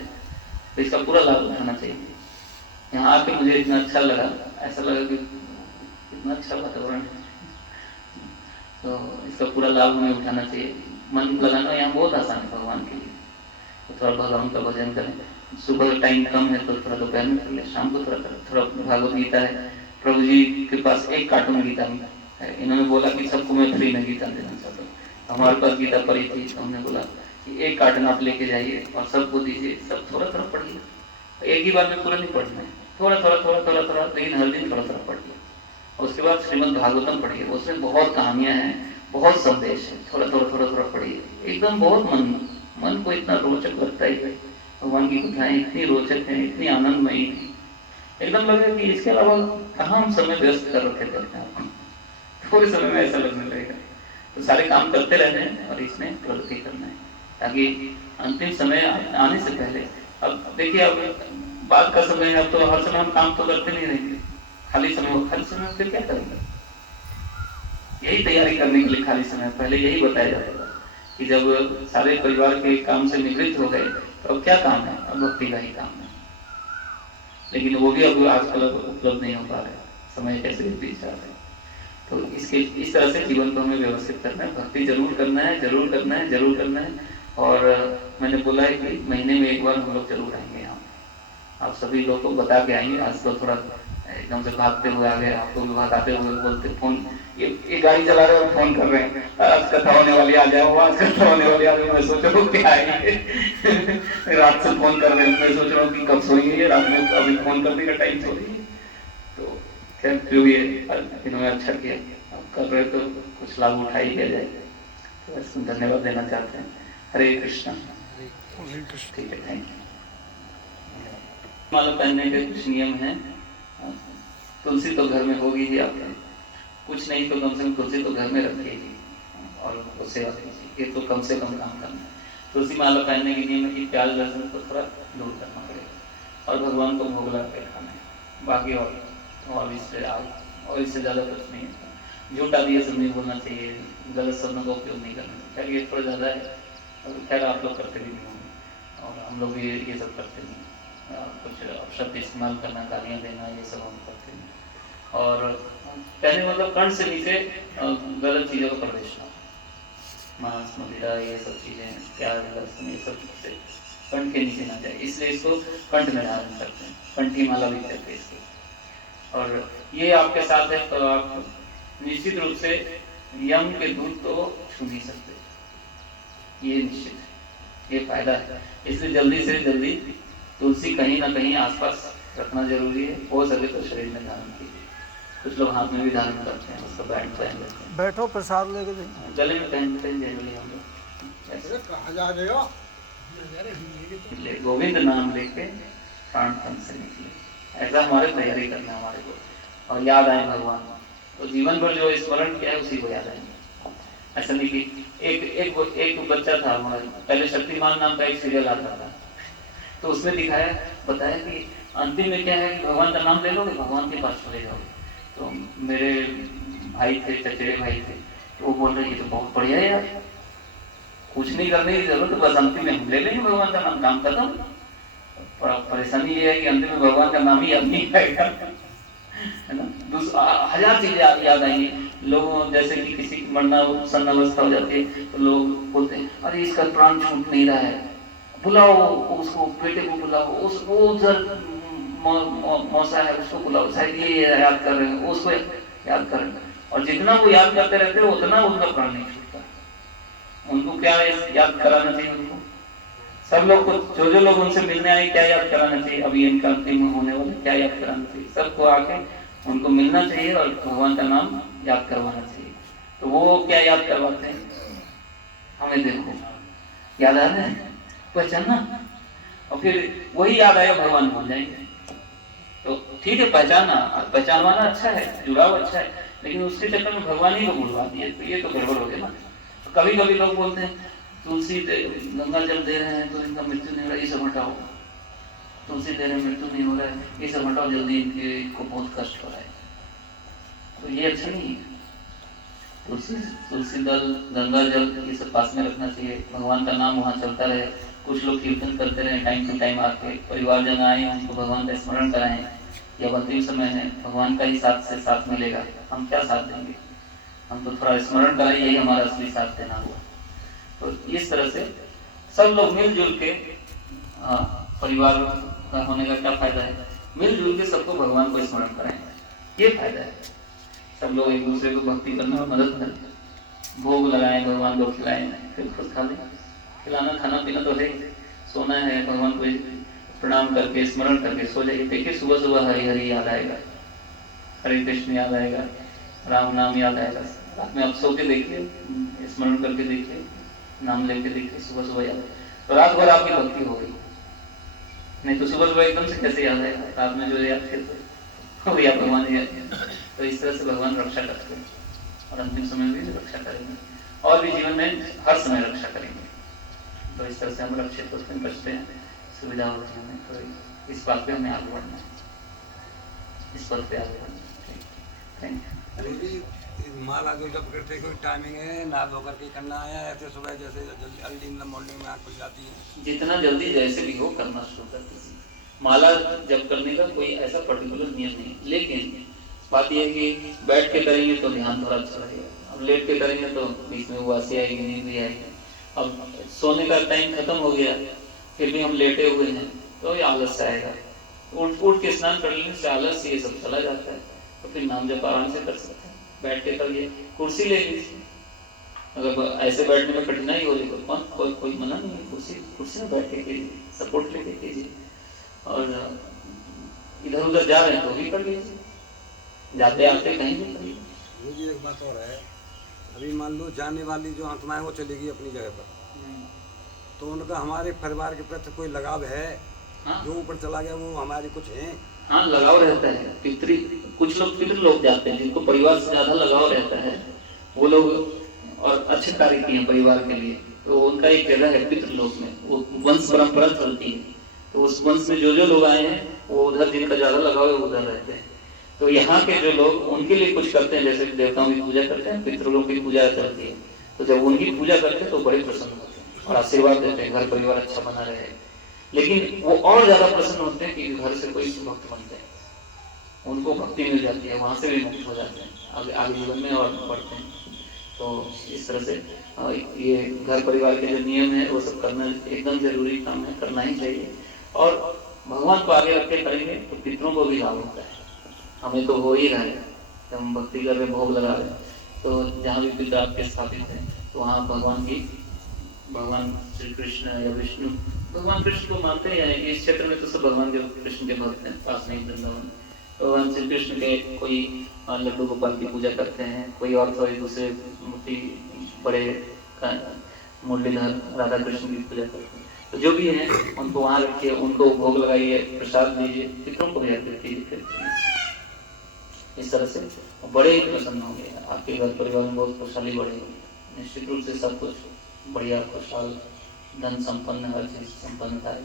तो इसका पूरा लाभ उठाना चाहिए। यहाँ आके मुझे इतना अच्छा लगा, ऐसा लगा कि कितना अच्छा वातावरण है, तो इसका पूरा लाभ हमें उठाना चाहिए। मन लगाना यहाँ बहुत आसान है भगवान के लिए। तो थोड़ा भगवान का भजन करें। सुबह टाइम कम है तो थोड़ा दोपहर में कर ले, शाम को थोड़ा भागवत गीता है। प्रभु जी के पास एक कार्टून गीता है, इन्होंने बोला कि सबको मैं फ्री में गीता देना चाहता हूँ। हमारे पास गीता पड़ी थी तो हमने बोला कि एक कार्टून आप लेके जाइए और सबको दीजिए, सब थोड़ा थोड़ा पढ़िए। एक ही बार में पूरा नहीं पढ़ना है, थोड़ा थोड़ा थोड़ा थोड़ा थोड़ा, लेकिन हर दिन थोड़ा थोड़ा पढ़िए। उसके बाद श्रीमद् भागवतम पढ़िए, उसमें बहुत कहानियां हैं, बहुत संदेश है, थोड़ा थोड़ा थोड़ा थोड़ा पढ़िए। एकदम बहुत मन को इतना रोचक लगता है, भगवान की कथाएं इतनी रोचक है, इतनी आनंदमयी है, एकदम लगेगा कि इसके अलावा कहाँ हम समय व्यस्त कर रखे थे अपने आप। थोड़े समय में ऐसा लगने लगेगा। तो सारे काम करते रहने हैं और इसमें प्रगति करना है, ताकि अंतिम समय आने से पहले, अब देखिए अब बाद का समय है, अब तो हर समय हम काम तो करते नहीं रहेंगे, खाली समय फिर क्या करेंगे? यही तैयारी करने के लिए खाली समय पहले यही बताया जाता था कि जब सारे परिवार के काम से निवृत्त हो गए तो अब क्या काम है? अब भक्ति का ही काम है। लेकिन वो भी अब आजकल उपलब्ध नहीं हो पा रहा है, समय कैसे बीत जा रहा है। तो इस तरह से जीवन को हमें व्यवस्थित करना है, भक्ति जरूर करना है, जरूर करना है, जरूर करना है। और मैंने बोला है कि महीने में एक बार हम लोग जरूर आएंगे यहाँ, आप सभी लोग को बता के आएंगे। आज तो थोड़ा एकदम से भागते हुए आ गए, आपको भी भगाते हुए बोलते फोन, ये गाड़ी चला रहे हैं, फोन कर रहे हैं, आज कथा होने वाली, आ जाओ, आज कथा होने वाली। आज मैं सोच रहा हूँ क्या आएंगे रात से फोन कर रहे हैं, मैं सोच रहा हूँ कि कब सोएंगे, रात में अभी फोन करने का टाइम थोड़ी है। तो खैर जो भी है, इन्होंने अच्छा किया, अब कर रहे तो कुछ लाभ उठा ही लिया जाए। तो बस धन्यवाद देना चाहते हैं। हरे कृष्णा। ठीक है, थैंक यू। माला पहनने के कुछ नियम हैं। तुलसी तो घर में होगी ही, आपने कुछ नहीं तो कम से कम तुलसी तो घर में रखिएगी और उसको सेवा कीजिए, ये तो कम से कम काम करना है। तुलसी माला पहनने के नियम है कि प्याज लहसुन को थोड़ा दूर करना पड़ेगा और भगवान को भोग लगा के खाना है। बाकी और इससे ज़्यादा कुछ नहीं है। झूठ आदि ये सब नहीं बोलना चाहिए, गलत शब्दों का उपयोग नहीं करना चाहिए। खैर ये थोड़ा ज़्यादा है, और खैर आप लोग करते भी नहीं होंगे और हम लोग भी ये सब करते नहीं। कुछ शब्द इस्तेमाल करना, गालियाँ देना, ये सब हम करते नहीं। और कहने मतलब कर्ण से नीचे गलत चीज़ों का प्रवेश ना, मांस मदिरा ये सब चीज़ें, प्याज लहसुन ये सब से कंठ के नीचे ना जाए, इसलिए इसको कंठ में धारण करते हैं, कंठी माला भी कहते हैं इसको। और ये आपके साथ है तो आप निश्चित रूप से यम के दूध तो छू नहीं सकते, ये निश्चित है, ये फायदा है। इसलिए जल्दी से जल्दी तुलसी कहीं ना कहीं आसपास रखना जरूरी है, हो सके तो शरीर में धारण कीजिए। कुछ लोग हाथ में भी धारण करते हैं, उसका बैंड पहन लेते हैं, बैठो प्रसाद लेके गले में पहनते हैं जनरली हम लोग। गोविंद नाम लेके प्राण तन से निकले, ऐसा हमारे तैयारी करना है हमारे को। और याद आए भगवान, तो जीवन भर जो स्मरण किया है उसी को याद आएंगे। ऐसा नहीं कि एक बच्चा था हमारे, पहले शक्तिमान नाम का एक सीरियल आता था, तो उसमें दिखाया बताया कि अंतिम में क्या है कि भगवान का नाम ले लोगे, भगवान के पास चले जाओगे। तो मेरे भाई थे, चचेरे भाई थे, तो वो बोल रहे ये तो बहुत बढ़िया है यार, कुछ नहीं करने की जरूरत, बस अंतिम में हम ले लेंगे भगवान का नाम, काम खत्म। परेशानी ये है कि अंतिम में भगवान का नाम ही याद नहीं आएगा, है ना। हजार चीजें याद आएंगी। लोगों जैसे कि किसी की मरना सन्न अवस्था हो जाती है तो लोग बोलते हैं अरे इसका प्राण छूट नहीं रहा है, बुलाओ उसको, बेटे को बुलाओ, वो उधर मौसा है उसको बुलाओ, शायद ये याद कर रहे हैं, उसको याद कर रहे हैं। और जितना वो याद करते रहते हैं उतना उनका प्राण नहीं छूटता। उनको क्या याद कराना चाहिए? उनको सब लोग को, जो लोग उनसे मिलने आए, क्या याद कराना चाहिए? अभी इनका अंतिम होने वाला, क्या याद कराना चाहिए? सबको आके उनको मिलना चाहिए और भगवान का नाम याद करवाना चाहिए। तो वो क्या याद करवाते हैं? हमें देखो, याद आ रहा है, पहचानना, और फिर वही याद आया भगवान भूल जाएंगे। तो ठीक है, पहचाना, पहचानवाना अच्छा है, जुड़ाव अच्छा है, लेकिन उसके चक्कर में भगवान ही को भूलवा दिए, तो ये तो गड़बड़ हो गया ना। तो कभी कभी लोग बोलते हैं तुलसी गंगा जल दे रहे हैं तो इनका मृत्यु नहीं हो रहा, ये सब हटाओ, तुलसी दे रहे हैं मृत्यु नहीं हो रहा है, ये सब हटाओ जल्दी, इनको बहुत कष्ट हो रहा है। तो ये अच्छा नहीं है। तुलसी दल, गंगा जल, ये सब पास में रखना चाहिए, भगवान का नाम वहाँ चलता रहे, कुछ लोग कीर्तन करते रहे, टाइम टू टाइम आके परिवारजन आए उनको भगवान का स्मरण कराएं। या अंतिम समय है, भगवान का ही साथ से साथ मिलेगा, हम क्या साथ देंगे, हम तो थोड़ा स्मरण कराएं, यही हमारा असली साथ देना हुआ। तो इस तरह से सब लोग मिलजुल के, परिवार का होने का क्या फायदा है, मिलजुल के सबको भगवान को स्मरण कराएं, ये फायदा है। सब लोग एक दूसरे को भक्ति करने में मदद करें, भोग लगाएं, भगवान को खिलाएं, फिर खुद खा लें। खिलाना खाना पीना तो है, सोना है, भगवान को प्रणाम करके स्मरण करके सो जाइए। देखिए सुबह सुबह हरि हरि याद आएगा, हरे कृष्ण याद आएगा, राम नाम याद आएगा। रात में आप सो के देखिए, स्मरण करके देखिए, नाम लेके देखिए, सुबह सुबह याद, तो रात भर आपकी भक्ति हो गई। नहीं तो सुबह सुबह एकदम से कैसे याद आएगा, रात में जो याद थे तो या भगवान याद। तो इस तरह से भगवान रक्षा करते हैं, और अंतिम समय में भी रक्षा करेंगे, और भी जीवन में हर समय रक्षा करेंगे। तो इस तरह से हम रक्षित होते हैं, बचते हैं, सुविधा होती है हमें। तो इस बात पे हमें आगे बढ़ना है, इस पद पे आगे बढ़ना है। Thank you. माला जो जब करते कोई टाइमिंग है, ना धोकर के करना है, ऐसे सुबह जैसे जल्दी मॉर्निंग में आँख खुल जाती है, जितना जल्दी जैसे भी हो करना शुरू कर दीजिए। माला जब करने का कोई ऐसा पर्टिकुलर नियम नहीं, लेकिन बात यह है कि बैठ के करेंगे तो ध्यान थोड़ा अच्छा रहेगा, अब लेट के करेंगे तो बीच में उबासी आएगी, नींद भी आएगी। अब सोने का टाइम खत्म हो गया, फिर भी हम लेटे हुए हैं, तो ये आलस आएगा। उठ के स्नान कर लेने से आलस ये सब चला जाता है, तो फिर नाम जप आराम से कर सकते हैं। बैठ के करिए, कुर्सी ले लीजिए, अगर ऐसे बैठने में कठिनाई हो रही तो कोई मना नहीं है, कुर्सी में बैठ के कीजिए, सपोर्ट लेके कीजिए। और इधर उधर जा रहे हैं तो भी कर लीजिए, जाते आते कहीं भी कर लीजिए। मुझे एक बात और है, अभी मान लो जाने वाली जो आत्माएं वो चलेगी अपनी जगह पर, तो उनका हमारे परिवार के प्रति कोई लगाव है? हाँ? जो ऊपर चला गया वो हमारे कुछ है? हाँ, लगाव रहता है। कुछ लोग पितृ लोग जाते हैं, जिनको परिवार से ज्यादा लगाव रहता है, वो लोग और अच्छे कार्य किए परिवार के लिए, तो उनका एक जगह है पितृ लोक में, वो वंश परंपरा चलती है, तो उस वंश में जो लोग आए हैं वो उधर जिनका ज्यादा लगाव है उधर रहते हैं। तो यहाँ के जो लोग उनके लिए कुछ करते हैं, जैसे देवताओं की पूजा करते हैं, पितरों की पूजा चलती है, तो जब उनकी पूजा करते हैं तो बड़े प्रसन्न होते हैं और आशीर्वाद देते हैं, घर परिवार अच्छा बना रहे। लेकिन वो और ज्यादा प्रसन्न होते हैं कि घर से कोई भक्त बनते हैं, उनको भक्ति मिल जाती है, वहां से भी मुक्त हो जाते हैं, आगे जीवन में और बढ़ते हैं। तो इस तरह से ये घर परिवार के जो नियम है वो सब करना एकदम जरूरी काम है, करना ही चाहिए। और भगवान को आगे रख के करेंगे तो पितरों को भी लाभ होता है। हमें तो हो ही रहा है, जब हम भक्ति कर रहे, भोग लगा रहे, तो जहाँ भी पिता आपके स्थापित है तो वहाँ भगवान श्री कृष्ण या विष्णु, भगवान कृष्ण को मानते हैं। इस क्षेत्र में तो सब भगवान के कृष्ण के भक्त हैं, पास नहीं वृंदावन। भगवान श्री कृष्ण के कोई लड्डू गोपाल की पूजा करते हैं, कोई और थोड़ी दूसरे मूर्ति बड़े मुरलीधर राधा कृष्ण की पूजा करते हैं। तो जो भी है उनको वहाँ रखिए, उनको भोग लगाइए, प्रसाद दीजिए, पितरों को भी अर्पित कीजिए। इस तरह से बड़े ही प्रसन्न होंगे, आपके घर परिवार में बहुत खुशहाली बढ़ेगी, निश्चित रूप से सब कुछ बढ़िया खुशहाल, धन संपन्न, हर चीज संपन्नता है,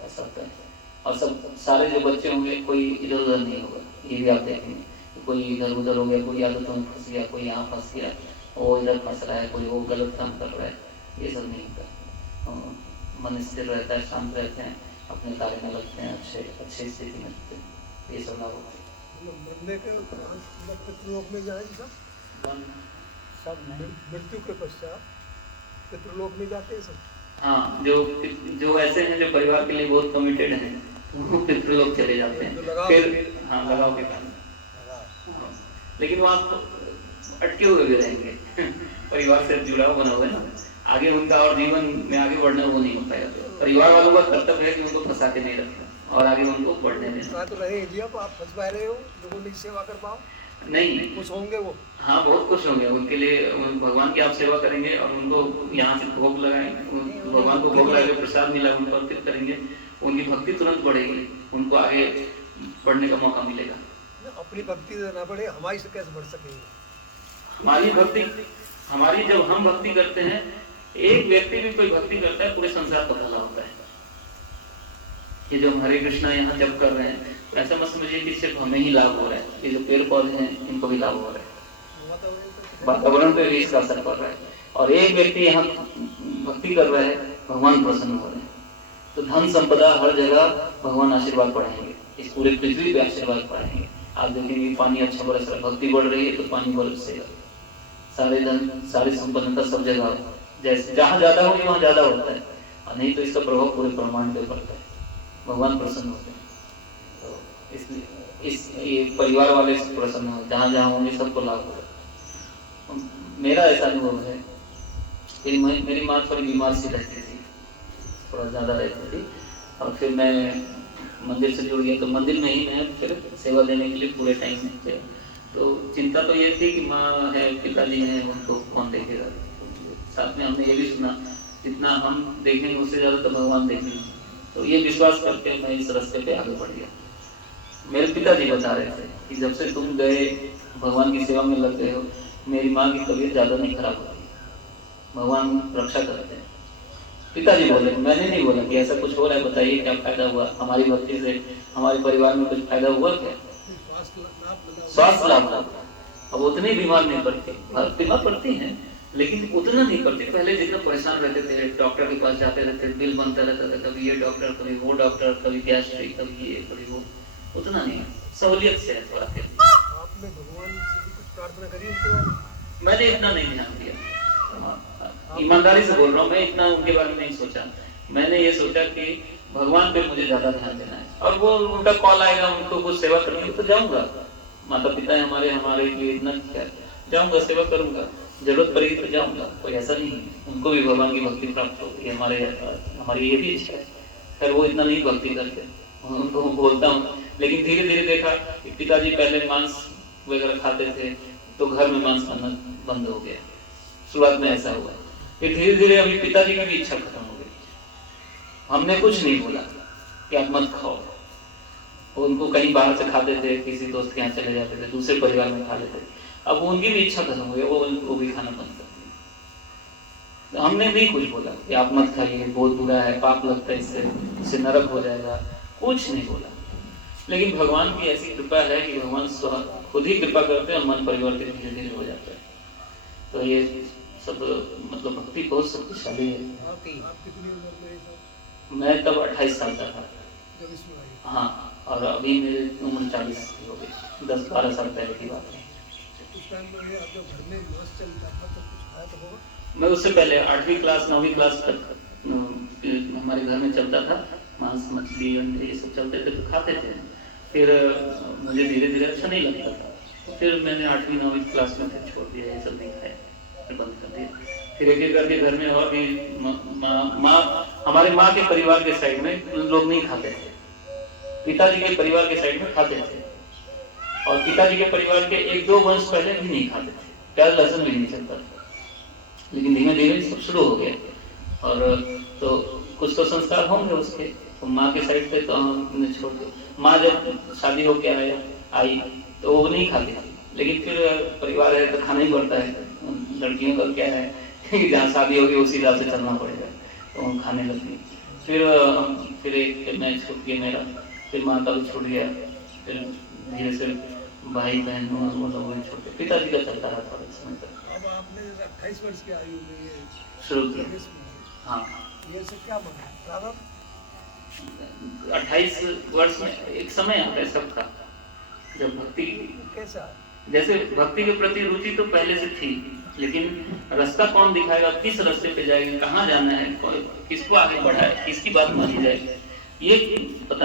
ऐसा होता है। और सब सारे जो बच्चे होंगे कोई इधर उधर नहीं होगा, ये भी आप देखेंगे, कोई इधर उधर हो गया, कोई आदतों में फंस गया, कोई यहाँ फंस गया, वो इधर फंस रहा है, कोई वो गलत काम कर रहा है, ये सब नहीं होता। मन स्थिर रहता है, शांत रहते हैं, अपने कार्य में लगते हैं, अच्छे स्थिति में रहते हैं, ये सब लाभ होता है। पितृलोक में जाएंगे सब मृत्यु के पश्चात पितृलोक में जाते हैं सब। हाँ, जो ऐसे हैं जो परिवार के लिए बहुत कमिटेड हैं, वो पितृलोक चले जाते हैं, फिर हाँ लगाव के कारण, लेकिन वहाँ अटके हुए भी रहेंगे परिवार से जुड़ाव बना हुआ है ना, आगे उनका और जीवन में आगे बढ़ना वो नहीं हो पाएगा। तो परिवार वालों का कर्तव्य है कि उनको फंसा के नहीं रखना और आगे उनको बढ़ने देना। तो रहे जी, आप फंस पा रहे हो, लोगों की सेवा कर पाओ। नहीं, खुश होंगे वो? हाँ बहुत खुश होंगे। उनके लिए भगवान की आप सेवा करेंगे और उनको यहाँ से भोग लगाएंगे, भगवान को भोग लगा प्रसाद मिला उनको अर्पित करेंगे, उनकी भक्ति तुरंत बढ़ेगी, उनको आगे बढ़ने का मौका मिलेगा। अपनी भक्ति से ना बढ़े, हमारी से कैसे बढ़ सकेंगे? हमारी भक्ति, हमारी जब हम भक्ति करते हैं, एक व्यक्ति भी कोई भक्ति करता है पूरे संसार का भला होता है। ये जो हम हरे कृष्णा यहाँ जप कर रहे हैं, ऐसा मत समझिए कि सिर्फ हमें ही लाभ हो रहा है, ये जो पेड़ पौधे हैं इनको भी लाभ हो रहा है, वातावरण पे भी इसका असर पड़ रहा है। और एक व्यक्ति यहाँ भक्ति कर रहा है, भगवान प्रसन्न हो रहे हैं। तो धन संपदा हर जगह भगवान आशीर्वाद बढ़ाएंगे, इस पूरे पृथ्वी पे आशीर्वाद बढ़ाएंगे। आप देखेंगे पानी अच्छा बरस रहा है, भक्ति बढ़ रही है तो पानी बरसेगा, सारे धन सारी संपन्नता सब जगह, जैसे जहाँ ज्यादा होगी वहाँ ज्यादा होता है, और नहीं तो इसका प्रभाव पूरे ब्रह्मांड पे पड़ता है, भगवान प्रसन्न होते हैं। तो इसलिए ये परिवार वाले से प्रसन्न हो, जहाँ जहाँ होंगे सबको लाभ होगा। मेरा ऐसा अनुभव है, मेरी माँ थोड़ी बीमार सी रहती थी, थोड़ा ज्यादा रहती थी, और फिर मैं मंदिर से जुड़ गया, तो मंदिर में ही मैं फिर सेवा देने के लिए पूरे टाइम में थे। तो चिंता तो ये थी कि माँ है, पिताजी हैं, उनको कौन देखेगा। साथ में हमने ये भी सुना, जितना हम देखेंगे उससे ज्यादा तो भगवान देखेंगे। तो ये विश्वास करके मैं इस रास्ते पे आगे बढ़ गया। मेरे पिताजी बता रहे थे कि जब से तुम गए भगवान की सेवा में लग गए हो, मेरी माँ की तबीयत ज्यादा नहीं खराब होती, भगवान रक्षा करते हैं। पिताजी बोले, मैंने नहीं बोला कि ऐसा कुछ हो रहा है, बताइए क्या फायदा हुआ हमारी भक्ति से, हमारे परिवार में कुछ फायदा हुआ क्या? स्वास्थ्य लाभ हुआ। अब उतनी बीमार नहीं पड़ती, बीमार पड़ती हैं लेकिन उतना नहीं पड़ती। पहले जितना परेशान रहते थे, डॉक्टर के पास जाते रहते, बिल बनता रहता था, कभी ये डॉक्टर कभी वो डॉक्टर, कभी गैस्ट्रिक कभी ये कभी वो, उतना नहीं, सहूलियत से है थोड़ा। आपने भगवान से भी कुछ प्रार्थना करी उनके बारे में? मैंने इतना नहीं ध्यान दिया, ईमानदारी से बोल रहा हूँ, मैं इतना उनके बारे में नहीं सोचा। मैंने ये सोचा कि भगवान पे मुझे ज्यादा ध्यान देना है, और वो उनका कॉल आएगा, उनको कुछ सेवा करनी तो जाऊंगा, माता पिता है हमारे लिए इतना क्या, जाऊंगा सेवा करूंगा, जरूरत पड़ेगी तो जाऊंगा, कोई ऐसा नहीं है। उनको भी भगवान की भक्ति प्राप्त होगी, हमारी ये भी इच्छा है। फिर वो इतना नहीं भक्ति करते, उनको बोलता हूँ, लेकिन धीरे धीरे देखा कि पिताजी पहले मांस वगैरह खाते थे, तो घर में मांस खाना बंद हो गया, शुरुआत में ऐसा हुआ। फिर धीरे धीरे अभी पिताजी की भी इच्छा खत्म हो गई। हमने कुछ नहीं बोला कि आप मत खाओ, उनको कहीं बाहर से खाते थे, किसी दोस्त के यहाँ चले जाते थे, दूसरे परिवार में खा लेते। अब उनकी भी इच्छा खत्म हो गई, वो भी खाना बंद कर दिया। हमने नहीं कुछ बोला कि आप मत खाइए, बहुत बुरा है, पाप लगता है, इससे नरक हो जाएगा, कुछ नहीं बोला। लेकिन भगवान की ऐसी कृपा है कि भगवान खुद ही कृपा करते हैं और मन परिवर्तित धीरे धीरे हो जाता है। तो ये सब मतलब भक्ति बहुत शक्तिशाली है। आप कितनी उम्र में थे? मैं तब 28 साल का था। जब इसमें आए? हाँ, और अभी मेरी उम्र 40 की हो गई, 10-12 साल पहले की बात है। उस टाइम में आप जब घर में मांस चलता था तो कुछ खाया तो होगा? मैं उससे पहले 8वीं क्लास 9वीं क्लास तक हमारे घर में चलता था, मांस मछली अंडे ये सब चलते थे तो खाते थे। फिर मुझे धीरे धीरे अच्छा नहीं लगता था, तो फिर मैंने 8वीं 9वीं क्लास में फिर छोड़ दिया, ये सब नहीं खाया, फिर बंद कर दिया। फिर एक एक करके घर में और भी हमारे माँ के परिवार के साइड में लोग नहीं खाते थे, पिताजी के परिवार के साइड में खाते थे, और पिताजी के परिवार के 1-2 वंश पहले भी नहीं खाते थे, प्याज लहसुन भी नहीं चलता था। लेकिन धीमे धीरे सब शुरू हो गया, और तो कुछ तो संस्कार होंगे उसके, तो माँ के साइड पे तो हमने छोड़ दिया। माँ जब शादी होके आई तो वो नहीं खाती थी, लेकिन फिर परिवार है तो खाना ही पड़ता है, लड़कियों का क्या है कि जहाँ शादी होगी उसी हिसाब से चलना पड़ेगा, तो हम खाने लगी। फिर एक मैं छूट गया मेरा, फिर माँ का भी छूट गया, फिर धीरे से भाई बहन वो लोग भी छोटे, पिताजी का चलता रहा थोड़ा समय तक। अब आपने 28 वर्ष की आयु में ये शुरू किया। हाँ, ये से क्या बना प्रारंभ? 28 वर्ष में एक समय आता है सबका, जब भक्ति कैसा? जैसे भक्ति के प्रति रुचि तो पहले से थी, लेकिन रास्ता कौन दिखाएगा, किस रास्ते पे जाएंगे, कहाँ जाना है, किसको आगे बढ़ाए, किसकी बात मानी जाए, ये पता